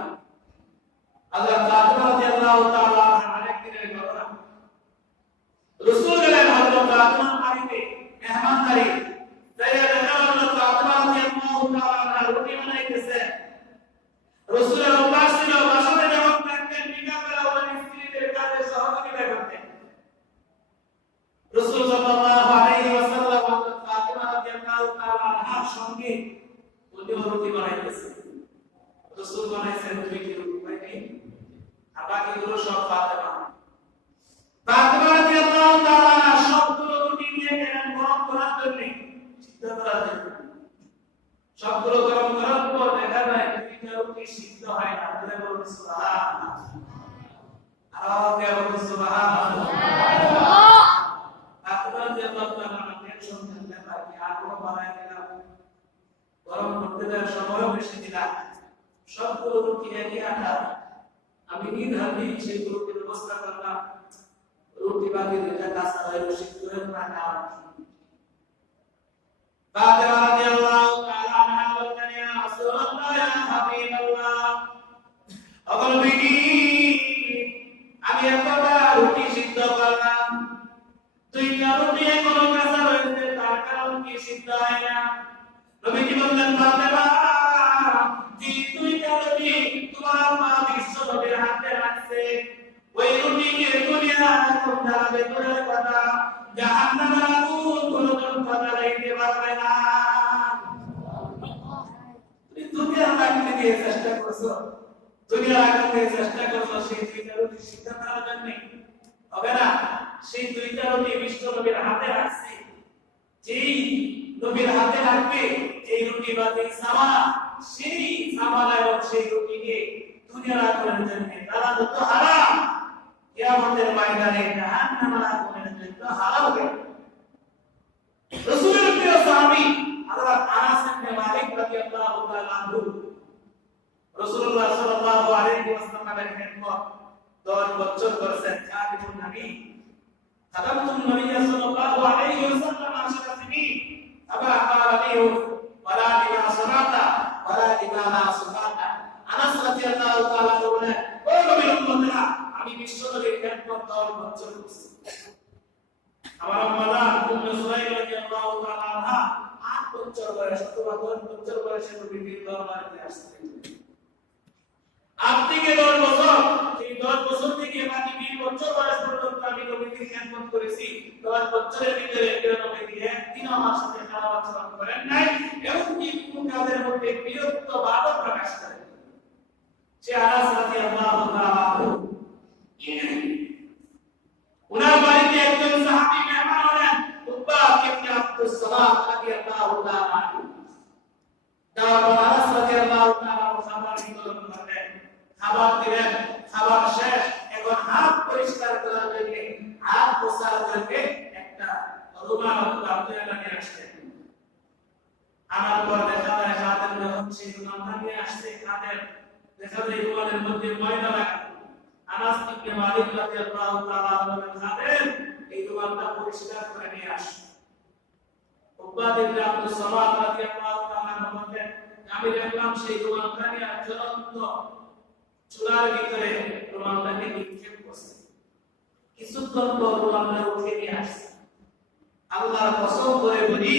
হযরত ফাতেমা রাদিয়াল্লাহু তাআলা আনহা আরেকদিনের ঘটনা। রাসূল গেলেন হযরত ফাতেমার বাড়িতে মেহমানদারি। তাই দেখা হযরত ফাতেমা রাদিয়াল্লাহু তাআলা আনহা রুটি বানাইতেছে। রাসূলের অভ্যাস ছিল বাসাতে যখন থাকতেন বিকালবেলা ওনার স্ত্রীদের কাজে সহযোগিতা করতেন। রাসূল সাল্লাল্লাহু আলাইহি ওয়াসাল্লাম হযরত ফাতেমা রাদিয়াল্লাহু তাআলা আনহার সঙ্গে উনিও রুটি বানাইতেছেন। রাসূল বানাইছেন দুই কি রুটি বানাই, আর বাকিগুলো সব ফাতেমা। ফাতেমা রাদিয়াল্লাহু তাআলা সবগুলো রুটি নিয়ে গেলেন গরম করার জন্য, সিদ্ধ করার জন্য। সবগুলো গরম করার পর দেখা যায় দুইটা রুটি সিদ্ধ হয় না। বলে বলুন সুবহানাল্লাহ। আর কে বলুন সুবহানাল্লাহ। ফাতেমা রাদিয়াল্লাহু তাআলা টেনশন করলেন, কি আর কোনো বানাই দিলাম, গরম করতে দেওয়ার সময়ও বেশি দিলাম, সবগুলো রুটি একই আটা, আমি নির্ধারণে সেগুলোকে ব্যবস্থা করলাম। রুটি বাকি দুইটা কাঁচা হয়ে সিদ্ধ হয়ে না খাওয়া। ফাতেমা রাদিয়াল্লাহু তাআলা আনহা বললেন, ইয়া রাসূলুল্লাহ, ইয়া হাবিবাল্লাহ, ওগো নবী, আমি এতটা রুটি সিদ্ধ করলাম, দুইটা রুটি এখনো কাঁচা রয়েছে, তার কারণ কি সিদ্ধ হয় না? নবীজি বললেন, ফাতেমা, যে দুইটা রুটি তোমার মা বিশ্ব নবীর হাতে রাখছে, ওই রুটিকে দুনিয়া কোন জ্বালাবে দূরের কথা, জাহান্নামের আগুন কোনদিন কথা লাগাইতে পারবে না। তুমি দুনিয়ার আগুন দিয়ে চেষ্টা করছো, দুনিয়ার আগুন দিয়ে চেষ্টা করছো সেই দুইটা রুটি সিদ্ধ করার জন্য। হবে না। সেই দুইটা রুটি বিশ্ব নবীর হাতে রাখছে, যেই নবীর হাতে রাখবে এই রুটি বা এই সামা, সেই সামানা এবং সেই রুটিকে দুনিয়ার আগুনের জন্য তারা যত হারাম, কিয়ামতের ময়দানে জাহান্নামের আগুনের জন্য হারাম হবে। রাসূলের প্রিয় সাহাবী হযরত আনাস ইবনে মালিক রাদিয়াল্লাহু তাআলা আনহু রাসূলুল্লাহ সাল্লাল্লাহু আলাইহি ওয়াসাল্লামের খেদমত 10 বছর করেছেন। খাদিমুন নবী খাদামতুন নবী সাল্লাল্লাহু আলাইহি ওয়াসাল্লাম 10 সিনিন আবা ক্বালা লিহু ওয়ালা লিমা সালাতা ওয়ালা লিমা লা সালাতা। আনাস রাদিয়াল্লাহু তাআলা বলেন, ও নবীর উম্মতরা, আমি বিশ্ব নবীর খেদমত 10 বছর করেছি। আমার আম্মা উম্মে সুলাইম রাদিয়াল্লাহু তাআলা আনহা 8 বছর বয়স অথবা 10 বছর বয়সে নবীর দরবারে আসতেন। আপনি কে 10 বছর, এই 10 বছর থেকে বাকি 20 বছর বয়স পর্যন্ত আমি নবীর খেদমত করেছি। 10 বছরের ভিতরে কেউ নবীর একদিন আমার সাথে খারাপ আচরণ করেন নাই এবং কি কোন কাজের মধ্যে বিরক্ত ভাব প্রকাশ করেন। সে আনাস রাদিয়াল্লাহু তাআলা উনার বাড়িতে একজন সাহাবী মেহমান হলেন, উকবা ইবনে আব্দুস সালাম রাদিয়াল্লাহু তাআলা আনহু। তারপর আনাস রাদিয়াল্লাহু তাআলা খাবার বিতরণ করলেন, খাবার দিলেন, খাবার শেষ, এখন হাত পরিষ্কার করার জন্য হাত মোছার জন্য একটা রুমাল আপনারা নিয়ে আসলেন। আনার পর দেখা যায় হাতের মধ্যে হচ্ছে রুমালটা নিয়ে আসছে, হাতের দেখা যায় রুমালের মধ্যে ময়লা লাগানো। আনাস ইবনে মালিক রাদিয়াল্লাহু তাআলা আনহু খাদেন এই রুমালটা পরিষ্কার করে নিয়ে আসেন। উকবা ইবনে আব্দুস সালাম রাদিয়াল্লাহু তাআলা আনহু বলেন, আমি দেখলাম সেই রুমালটা নিয়ে জ্বলন্ত চুলার ভিতরে রুমালটাকে নিক্ষেপ করছে। কিছুক্ষণ পর রুমালটা উঠে নিয়ে আসছে। আল্লাহর কসম করে বলি,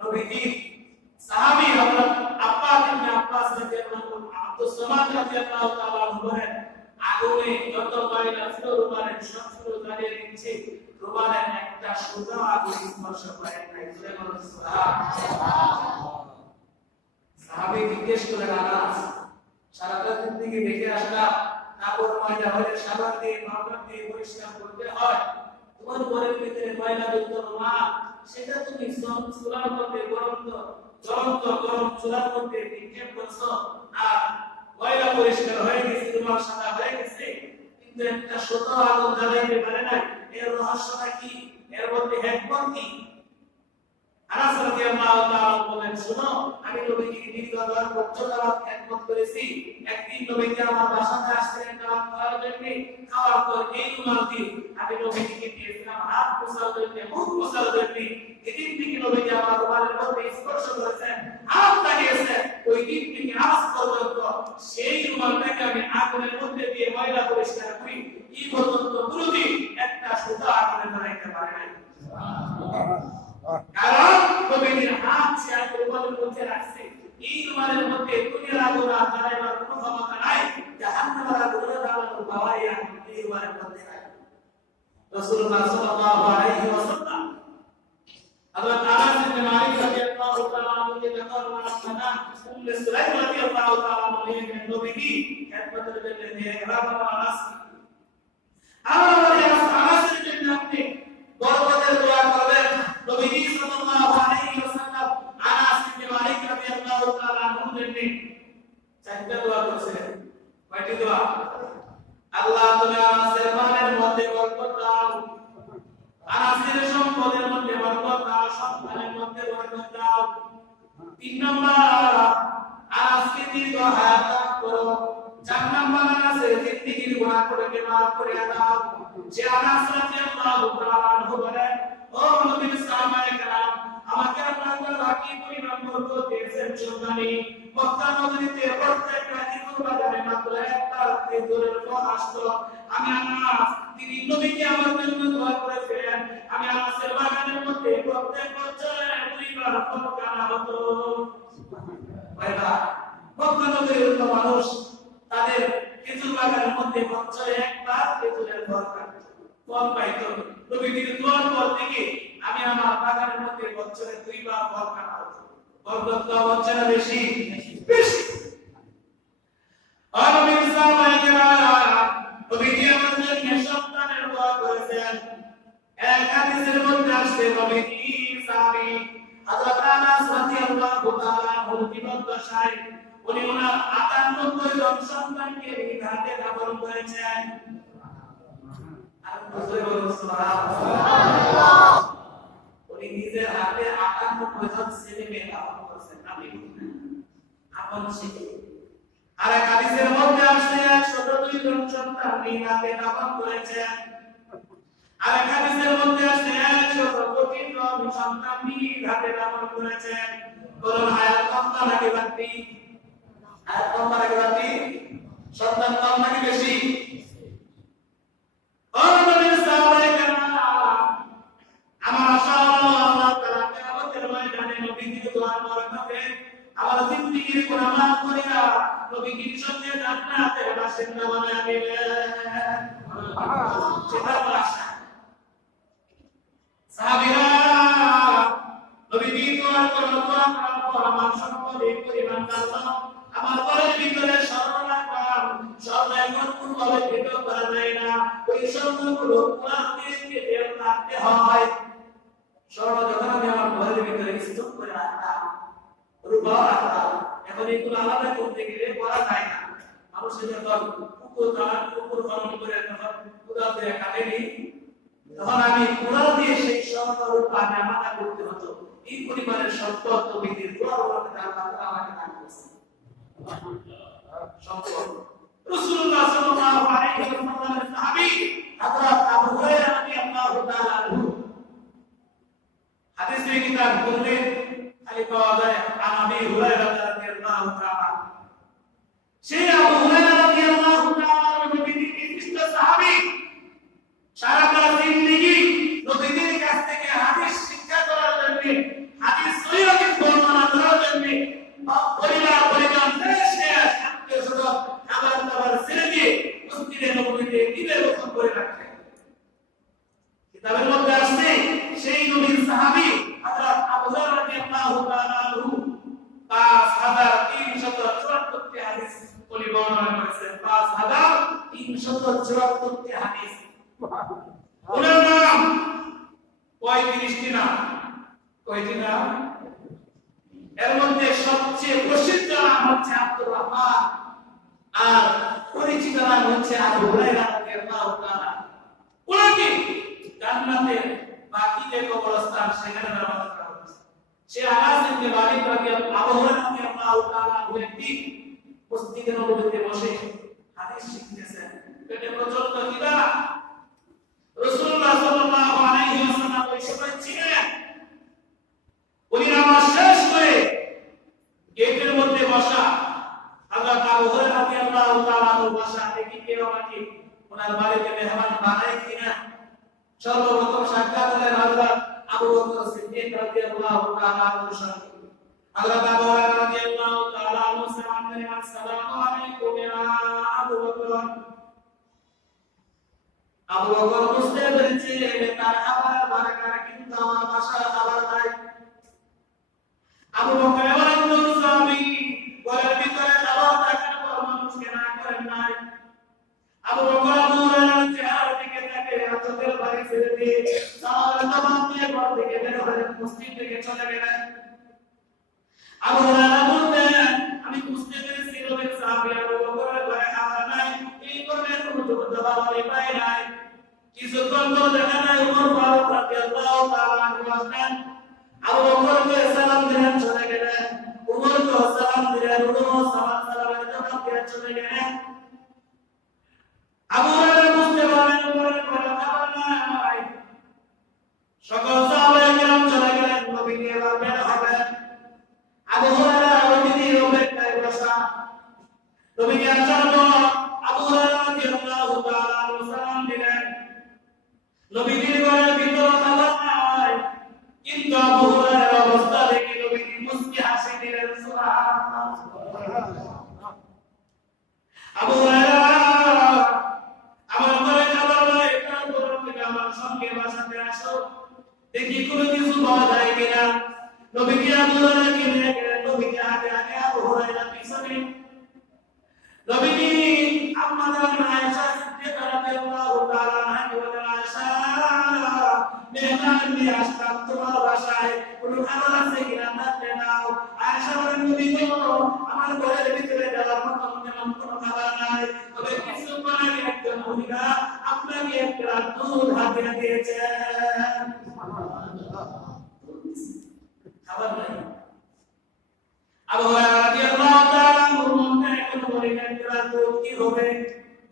নবীজি সাহাবী হযরত আব্বাস ইবনে আব্বাস রাদিয়াল্লাহু আব্দুস সালাম রাদিয়াল্লাহু তাআলা আনহু বলেন, আগুনে যত ময়লা ছিল রুমালের সবগুলো জ্বালিয়ে দিচ্ছে, রুমালের একটা সুতা আগুন স্পর্শ করে নাই। জোরে বলুন সুবহানাল্লাহ। সাহাবী জিজ্ঞেস করলেন, আনাস, সারাটা জিন্দেগি দেখে আসলাম কাপড় ময়লা হলে সাবান দিয়ে পাউডার দিয়ে পরিষ্কার করতে হয়, তোমার ঘরের ভিতরে ময়লা যুক্ত রুমাল সেটা তুমি চুলার মধ্যে জ্বলন্ত গরম চুলার মধ্যে নিক্ষেপ করছো, আর ময়লা পরিষ্কার হয়ে গেছে, রুমাল সাদা হয়ে গেছে, কিন্তু একটা সুতো আগুন জ্বালাইতে পারে নাই। এর রহস্যটা কি? এর মধ্যে হিকমত কি? আনাস রাদিয়াল্লাহু তাআলা বলেন, শুনো, আমি নবীকে দীর্ঘ 10 বছর যাবত খেদমত করেছি। একদিন নবীকে আমার বাসাতে আসলেন দাওয়াত করার জন্য, খাওয়ার পর এই রুমাল দিয়ে আমি নবীকে দিয়েছিলাম হাত মোছার জন্য, মুখ মোছার জন্য। এদিন থেকে নবীকে আমার রুমালের মধ্যে স্পর্শ করেছেন, হাত লাগিয়েছেন, ওই দিন থেকে আজ পর্যন্ত সেই রুমালটাকে আমি আগুনের মধ্যে দিয়ে ময়লা পরিষ্কার করি, এই পর্যন্ত কোনোদিন একটা সুতা আগুনে ধরাইতে পারে নাই। কারণ নবীর হাত সে রুমালের মধ্যে রাখছে। এই রুমালের মধ্যে দুনিয়ার আগুন আর জ্বালাইবার কোনো ক্ষমতা নাই, জাহান্নামের আগুন জ্বালানোর পাওয়ারই এই রুমালের মধ্যে নাই। রাসূলুল্লাহ সাল্লাল্লাহু আলাইহি ওয়াসাল্লাম হযরত আনাস ইবনে মালিক রাদিয়াল্লাহু তাআলা আনহুকে যখন ওনার উম্মে সুলাইম রাদিয়াল্লাহু তাআলা আনহা নবীকে খেদমতের জন্য নিয়ে গেলেন, আনাস আনাসের জন্য আপনি বরকতের দোয়া করবেন। নবী সাল্লাল্লাহু আলাইহি ওয়াসাল্লাম আনাস ইবনে মালিক রাদিয়াল্লাহু তাআলা আনহুর জন্য চারটা দোয়া করেছেন। কয়টি দোয়া? আল্লাহ তুমি আনাসের মালের মধ্যে বরকত দাও, আনাসের সম্পদের মধ্যে বরকত দাও, সন্তানের মধ্যে বরকত দাও। 3 নম্বর, আনাসকে দীর্ঘ হায়াত দান করো। 4 নম্বর, আনাসের জিন্দেগীর গুনাহ করে মাফ করে দাও। যে আনাস রাদিয়াল্লাহু তাআলা আনহু বলেন, ও নবীর সাহাবায়ে কেরাম, আমাকে আল্লাহ তাআলা কি পরিমাণ বরকত দিয়েছেন শুনবানি। মক্কা নগরীতে প্রত্যেক রাতে কুরবানের মাত্র একবার খেজুরের ফল আসতো। আমি আনাস, তিনি নবীকে আমার জন্য দোয়া করেছিলেন। আমি আনাসের বাগানের মধ্যে প্রত্যেক বছর 2 বার ফল কাটা হতো। ভাইরা, মক্কা নগরীর মানুষ তাদের খেজুর বাগানের মধ্যে বছরে একবার খেজুরের ফল কাটতো, ফল পাইতো। নবীর দোয়ার পর থেকে আমি আমার বাগানের মধ্যে বছরে 2 বার ফল কাটা হতো। বরকত বছরে বেশি বেশি। আর নবীর সাহাবায়ে কেরাম নবীজি আমার জন্য সন্তানের দোয়া করেছেন। করেছেন। এক হাদিসের মধ্যে আসছে নবীজি সাহাবী হযরত আনাস রাদিয়াল্লাহু তাআলা আনহু জীবদ্দশায় উনি ওনার ৯৮ জন সন্তানকে নিজ হাতে দাফন করেছেন। আর বুঝতে বলুন সুবহানাল্লাহ। উনি নিজের হাতে ৯৮ জন ছেলে মেয়ে দাফন করেছেন। আপনি আপন ছেলে। আর এক হাদিসের মধ্যে আসছে ১১২ জন সন্তান নিজ হাতে দাফন করেছেন। আর এক হাদিসের মধ্যে আসছে ১২৫ জন সন্তান নিজ হাতে দাফন করেছেন। বলুন হায়াত কম নাকি বাড়তি? হায়াত কম নাকি বাড়তি? সন্তান কম নাকি বেশি? আমার আশা আল্লাহ তাআলা কিয়ামতের ময়দানে নবীজির দোয়ার বরকতে আমার জিন্দেগির গুনাহ মাফ করিয়া নবীজির সঙ্গে জান্নাতের বাসিন্দা বানায় দিবেন। সেটা আমার আশা। সাহাবীরা নবীজি দোয়া করার পর আমার সম্পদের পরিমাণ জানলাম, আমার ঘরের ভিতরে স্বর্ণ রাখলাম। স্বর্ণ এখন কোনভাবে কেটে করা যায় না, ওই স্বর্ণগুলো কোরআন দিয়ে কেটে রাখতে হয়। স্বর্ণ যখন আমি আমার ঘরের ভিতরে স্টোর করে রাখতাম, রূপাও রাখতাম, এখন এগুলো আলাদা করতে গেলে করা যায় না। মানুষের যখন পুকুর খনন করে তখন কোদাল দিয়ে কাটেনি, তখন আমি কোদাল দিয়ে সেই স্বর্ণ রূপা আলাদা করতে হতো। এই পরিমাণের সম্পদ নবীজির দোয়ার বরকতে আল্লাহ তাআলা আমাকে দান করেছেন। সম্পদ রাসূলুল্লাহ সাল্লাল্লাহু আলাইহি ওয়াসাল্লামের সাহাবী হযরত আবু হুরায়রা রাদিয়াল্লাহু তাআলা আনহু হাদিসে কিতাব বললেন খালি পাওয়া যায় আবু হুরায়রা রাদিয়াল্লাহু তাআলা। সেই আবু হুরায়রা রাদিয়াল্লাহু তাআলা নবীজির বিশিষ্ট সাহাবী, সারাটা জিন্দেগি নবীজির কাছ থেকে হাদিস শিক্ষা করার জন্য, হাদিস সহিহ বর্ণনা করার জন্য পরিবার দেশে আত্মীয়-স্বজন খাবার ছেড়ে দিয়ে মসজিদে নববীতে দিনের ওপর করে রাখতেন। কিতাবের মধ্যে আসছে সেই নবীর সাহাবী হযরত আবু হুরায়রা রাদিয়াল্লাহু তাআলা আনহু ৫৩৭৪টি হাদিস বর্ণনা করেছেন। ৫৩৭৪টি হাদিস। ওনার নাম ৩৫টি নাম। কয়টি নাম? এর মধ্যে সবচেয়ে প্রসিদ্ধ নাম হচ্ছে আব্দুর রহমান, আর পরিচিত নাম হচ্ছে আবু হুরায়রা রাদিয়াল্লাহু তাআলা। ওনাকে জান্নাতের বাকি যে কবরস্থান সেখানে নামাজ করা হচ্ছে। সে আনাস ইবনে মালিক আবু হুরায়রা রাদিয়াল্লাহু তাআলা একদিন মসজিদে নববীতে বসে হাদিস শিখতেছেন। পেটে প্রচন্ড খিদা। রাসূলুল্লাহ সাল্লাল্লাহু আলাইহি ওয়াসাল্লাম ওই সময় ছিলেন। উনি নামাজ শেষ করে গেটের মধ্যে বসা হযরত আবু হুরায়রা রাদিয়াল্লাহু তাআলা বসা দেখি কেউ আমাকে ওনার বাড়িতে মেহমান বানায় কিনা। সর্বপ্রথম সাক্ষাৎ হলেন হযরত আবু বকর সিদ্দিক রাদিয়াল্লাহু তাআলা আনহুর সঙ্গে। হযরত আবু হুরায়রা রাদিয়াল্লাহু তাআলা আনহু সালাম দিলেন, আসসালামু আলাইকুম ইয়া আবু বকর। আবু বকর বুঝতে পেরেছে তার খাবার বারকার কিন্তু আমার বাসায় খাবার নাই। আবু বকর এমন একজন সাহাবী, ঘরের ভিতরে খাবার থাকার পর মানুষকে না করেন নাই। আবু বকর আবু হুরায়রার চেহারার দিকে তাকিয়ে চোখের পানি ছেড়ে দিয়ে সালামের জবাব দিয়ে ঘর থেকে বের হয়ে মসজিদ থেকে চলে গেলেন। আবু হুরায়রা বলতেন, আমি বুঝতে পেরেছি নবীর সাহাবী আবু বকরের ঘরে খাবার নাই, এই কারণে কোনো জবাব আমি পাই নাই। কিছুক্ষণ পর দেখা যায় ওমর ফারুক রাদিয়াল্লাহু তাআলা আনহু আসলেন। আবু বকরকে সালাম দিলেন, চলে গেলেন। ওমরকে সালাম দিলেন, ওমর সালামের জবাব দিয়ে চলে গেলেন। আবু হুরায়রা বুঝতে পারলেন ওমরের ঘরে খাবার নাই। সকল সাহাবায়ে কেরাম চলে গেলেন, নবীজি এবার বের হবেন। আবু হুরায়রা নবীজির অপেক্ষায় বসা। নবীজি আসার পর আবু হুরায়রা রাদিয়াল্লাহু তাআলা আনহু সালাম দিলেন। নবীজির ঘরের ভিতরে খাবার নাই, কিন্তু আবু হুরায়রার অবস্থা দেখে নবীজি মুস্কি হাসি দিলেন, সুবহানাল্লাহ। আবু হুরায়রা, আমার ঘরে খাবার নাই, তারপর থেকে আমার সঙ্গে বাসাতে আসো, দেখি কোনো কিছু পাওয়া যায় কিনা। নবীজি আবু হুরায়রাকে নিয়ে গেলেন। নবীজি আগে আগে, আবু হুরায়রা পিছনে। নবীজি আম্মা জান আয়েশা সিদ্দিকা রাদিয়াল্লাহু তাআলা আনহা বলেন, আশা মেহমান নিয়ে আসলাম তোমার বাসায়, কোনো খাবার আছে কিনা থাকলে নাও। আয়েশা বলেন নবী গো, আমার ঘরের ভিতরে যাওয়ার মতন তেমন কোনো খাবার নাই, তবে কিছুক্ষণ আগে একজন মহিলা আপনাকে একটা দুধ হাতে দিয়েছেন, খাবার নাই। আবু হুরায়রা রাদিয়াল্লাহু তাআলা মনে এখন বলেন একটা দুধ কি হবে,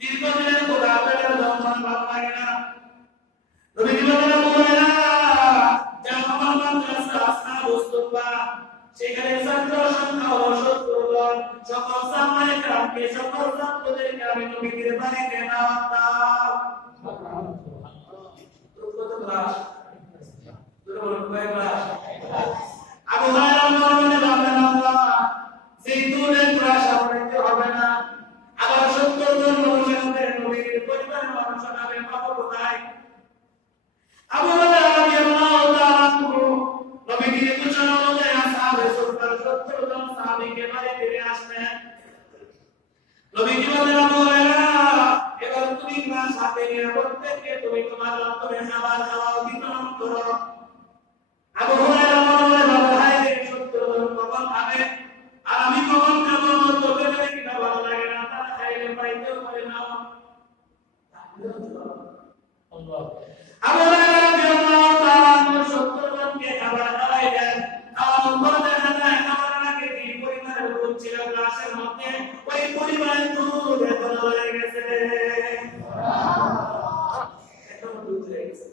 দীর্ঘদিনের খোদা পেটের যন্ত্রণা ভালো লাগে না। নবী বলেন আবু হুরায়রা যাও আমার মাদ্রাসা আসনা মুস্তাফা, সেখানে ছাত্র সংখ্যা হলো 70 জন, সকল সামনে গ্রামকে সকল ছাত্রদেরকে আমি নবীর বাড়িতে দাওয়াত দাও। কত ক্লাস? দুটো বলুন কয় ক্লাস? আবু হুরায়রা মনে ভাবলেন আল্লাহ সেই দূরের ক্লাস আমাকে হবে না, আবার 70 জন মানুষের নবীর পরিবারের মানুষ হবে পাবো কোথায়? আবু হুরায়রা রাদিয়াল্লাহু তাআলা নবীর ঘোষণা অনুযায়ী আসহাবে সুফার 70 জন সাহাবীকে বাড়ি ফিরে আসলেন। নবী বলেন আবু হুরায়রা এবার তুমি ক্লাস হাতে নিয়ে প্রত্যেককে তুমি তোমার রক্তের খাবার খাওয়াও, বিতরণ করো। আবু হুরায়রা মনে ভাবলেন 70 জন কখন খাবে আর আমি কখন খাবো, তবে কি না ভালো লাগে না, তারা খাইলে পাইতেও পারে না। আল্লাহ আবু হুরায়রা রাদিয়াল্লাহু তাআলা 70 জনকে খাবার খাওয়াইলেন। খাওয়ানোর পর দেখা যায় খাবার আগে যে পরিবারের লোক ছিল ক্লাসের মধ্যে, ওই পরিবারের দুধ এখন হয়ে গেছে, এখন দুধ হয়ে গেছে।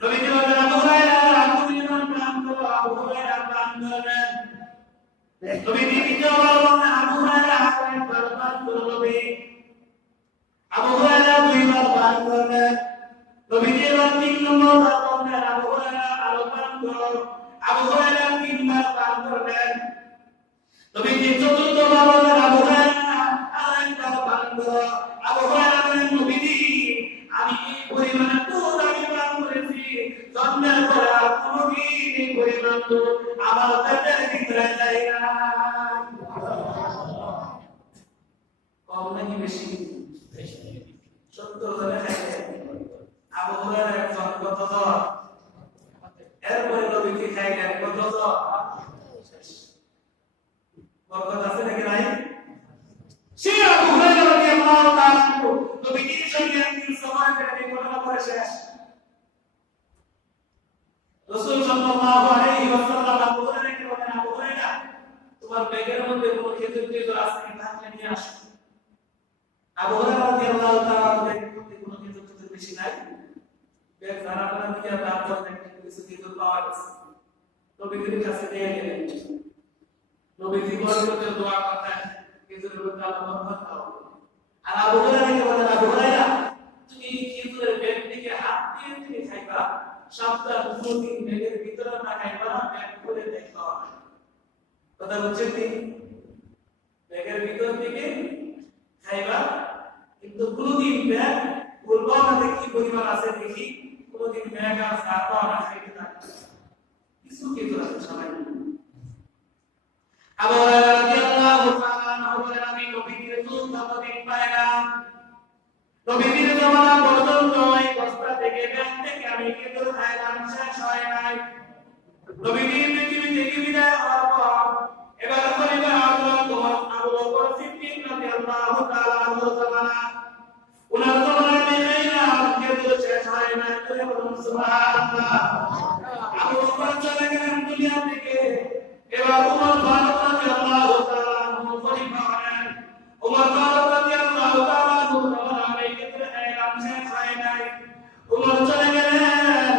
নবী বলেন আবু হুরায়রা তুমি ইমান প্রাণ করো। আবু হুরায়রা প্রাণ করলেন। নবী দ্বিতীয় বার বলেন আবু হুরায়রা একবার প্রাণ করো। নবী আবু হুরায়রা দুইবার প্রাণ করলেন। নবী এবার 3 নম্বর বার বলেন আবু হুরায়রা আরো প্রাণ করো। আবু হুরায়রা 3 বার প্রাণ করলেন। নবী চতুর্থ বার বলেন আবু হুরায়রা আরেকবার প্রাণ করো। আবু হুরায়রা বলেন নবীজি আমি এই পরিমাণে দুধ আমি পান করেছি, জন্মের পরে আর কোনোদিন এই পরিমাণ দুধ আমার পেটের ভিতরে যায় না। কম নাকি বেশি? বেশি। 70 জনে খাইছে। আবু হুরায়রা একজন কত জন? এরপরে নবীকে খাইলেন কত জন? বরকত আছে নাকি নাই? সেই আবু হুরায়রা রাদিয়াল্লাহু তাআলা নবীর সঙ্গে একদিন সফর করে ঘটনা পড়ে শেষ। রাসূল সাল্লাল্লাহু আলাইহি ওয়াসাল্লাম আবু হুরায়রাকে বলেন আবু হুরায়রা তোমার ব্যাগের মধ্যে কোনো খেজুর আছে কি থাকলে নিয়ে আসো। আবু হুরায়রা রাদিয়াল্লাহু তাআলা ব্যাগের মধ্যে কোনো খেজুর বেশি নাই, ব্যাগ জানা করা দিয়ে তারপর দেখতে কিছু খেজুর পাওয়া গেছে। নবীর কাছে নিয়ে গেলেন। নবীজি বরকতের দোয়া করতেন, খেজুরের মধ্যে আল্লাহ বরকত দাও। আর আবু হুরায়রাকে বলেন আবু হুরায়রা তুমি খেজুরের ব্যাগ থেকে হাত দিয়ে তুমি খাইবা, সপ্তাহ 2 দিন ব্যাগের ভিতরে না খাইবা, ব্যাগ খুলে দেখবা। কথা বুঝছেন কি? ব্যাগের ভিতর থেকে খাইবা, কিন্তু কোনদিন ব্যাগ খুলবা না, দেখি পরিমাণ আছে দেখি, কোনদিন ব্যাগ আর ছাড়বা না, খাইতে থাকবে। কিছু খেজুর আছে সবাই। আবু হুরায়রা রাদিয়াল্লাহু তাআলা আনহু বলেন আমি নবীর দুধ যতদিন পাইলাম, নবীর জামানা পর্যন্ত এই বস্তা থেকে ব্যাগ থেকে আমি খেজুর খাইলাম, শেষ হয় নাই। নবীর পৃথিবী থেকে বিদায় হওয়ার পর এবার খলিফা হযরত আবু বকর সিদ্দিক রাদিয়াল্লাহু তাআলা আনহু জামানা, উনার জামানায় খাইলাম খেজুর শেষ হয় নাই। বলুন সুবহানাল্লাহ। আবু বকর চলে গেলেন দুনিয়া থেকে, এবার উমর ফারুক রাদিয়াল্লাহু তাআলা আনহু খলিফা হলেন। উমর ফারুক রাদিয়াল্লাহু তাআলা আনহু জামানায় খেজুর খাইলাম শেষ হয় নাই। উমর চলে গেলেন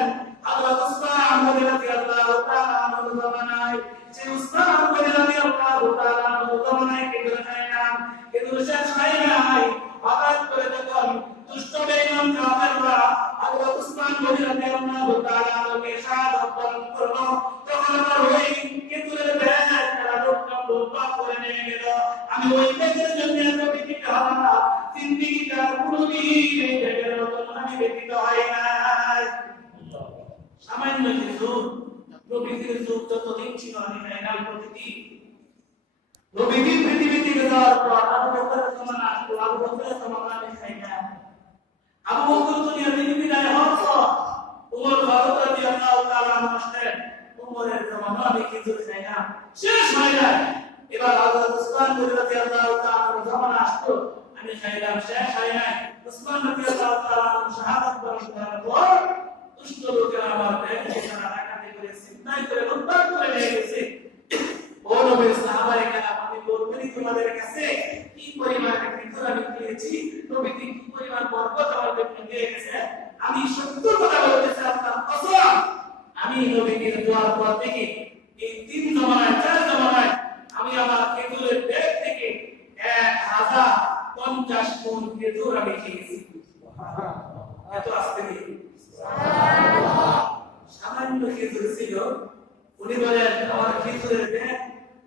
হযরত উসমান রাদিয়াল্লাহু তাআলা আনহু জামানায়, যে উসমান রাদিয়াল্লাহু তাআলা আনহু জামানায় খেজুর খাইলাম, খেজুর শেষ হয় নাই। হঠাৎ করে যখন দুষ্ট বেঈমান কাফেররা হযরত উসমান রাদিয়াল্লাহু তাআলা আনহুকে শাহাদাত বরণ করলো, তখন আমার ওই খেজুরের ব্যাগ তারা লুটপাট করে নিয়ে গেল। আমি ওই ব্যাগের জন্য এত ব্যথিত হলাম, জিন্দেগিতে কোনোদিন এই ব্যাগের মতন আমি ব্যথিত হই নাই। সামান্য কিছু নবীজির যুগ যতদিন ছিল আমি খাইলাম প্রতিদিন। নবীজি পৃথিবী থেকে যাওয়ার পর আবু বকরের জামানা আসলো, আবু বকরের জামানা আমি খাইলাম। আবু বকর দুনিয়া থেকে বিদায় হওয়ার পর উমর ফারুক রাদিয়াল্লাহু তাআলা আসলেন। উমরের জমানা আমি খেজুর খাই না, শেষ হয়ে যায়। এবার হযরত উসমান রাদিয়াল্লাহু তাআলার জমানা আসলো, আমি খাইলাম, শেষ হয় নাই। উসমান রাদিয়াল্লাহু তাআলা শাহাদাত বরণ করার পর দুষ্ট লোকেরা আমার ব্যাগ থেকে ডাকাতি করে ছিনতাই করে লুটপাট করে নিয়ে গেছে। ও নবীর সাহাবায়ে কেরাম, আমি বলতেই তোমাদের কাছে কি পরিমাণ খেজুর আমি খেয়েছি, নবী কি পরিমাণ বরকত আমাদের দিয়ে গেছে। আমি সত্য কথা বলতেছি, আপনার কসম, আমি নবীর দোয়ার পর থেকে এই 3 জমানায় 4 জমানায় আমি আমার খেজুরের ব্যাগ থেকে 1050 মণ খেজুর আমি খেয়েছি। এত আসতে নেই, সামান্য খেজুর ছিল। উনি বলেন আমার খেজুরের ব্যাগ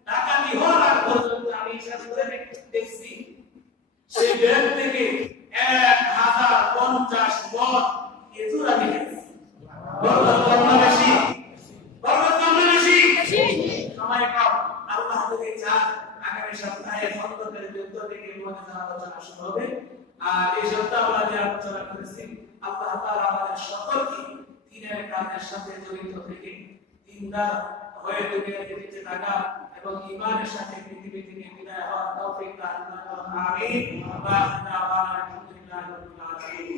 ডাকাতি হওয়ার আগ পর্যন্ত আমি হিসাব করে দেখছি, সেই ব্যাগ থেকে 1050 মণ খেজুর আমি খেয়েছি। বরকত কম না বেশি? বরকত কম না বেশি? সময় কম। আল্লাহ যদি চান আগামী সপ্তাহে খন্দকের যুদ্ধ থেকে মুআযিন আলোচনা শুরু হবে। আর এই সপ্তাহে আমরা যে আলোচনা করেছি, আল্লাহ তাআলা আমাদের সকলকে দ্বীনের কাজের সাথে জড়িত থেকে দ্বীনদার হয়ে দুনিয়াতে বেঁচে থাকা এবং ঈমানের সাথে পৃথিবী থেকে বিদায় হওয়ার তৌফিক দান করুন। আমিন। আল্লাহুম্মা আলহামদুলিল্লাহি রাব্বিল আলামিন।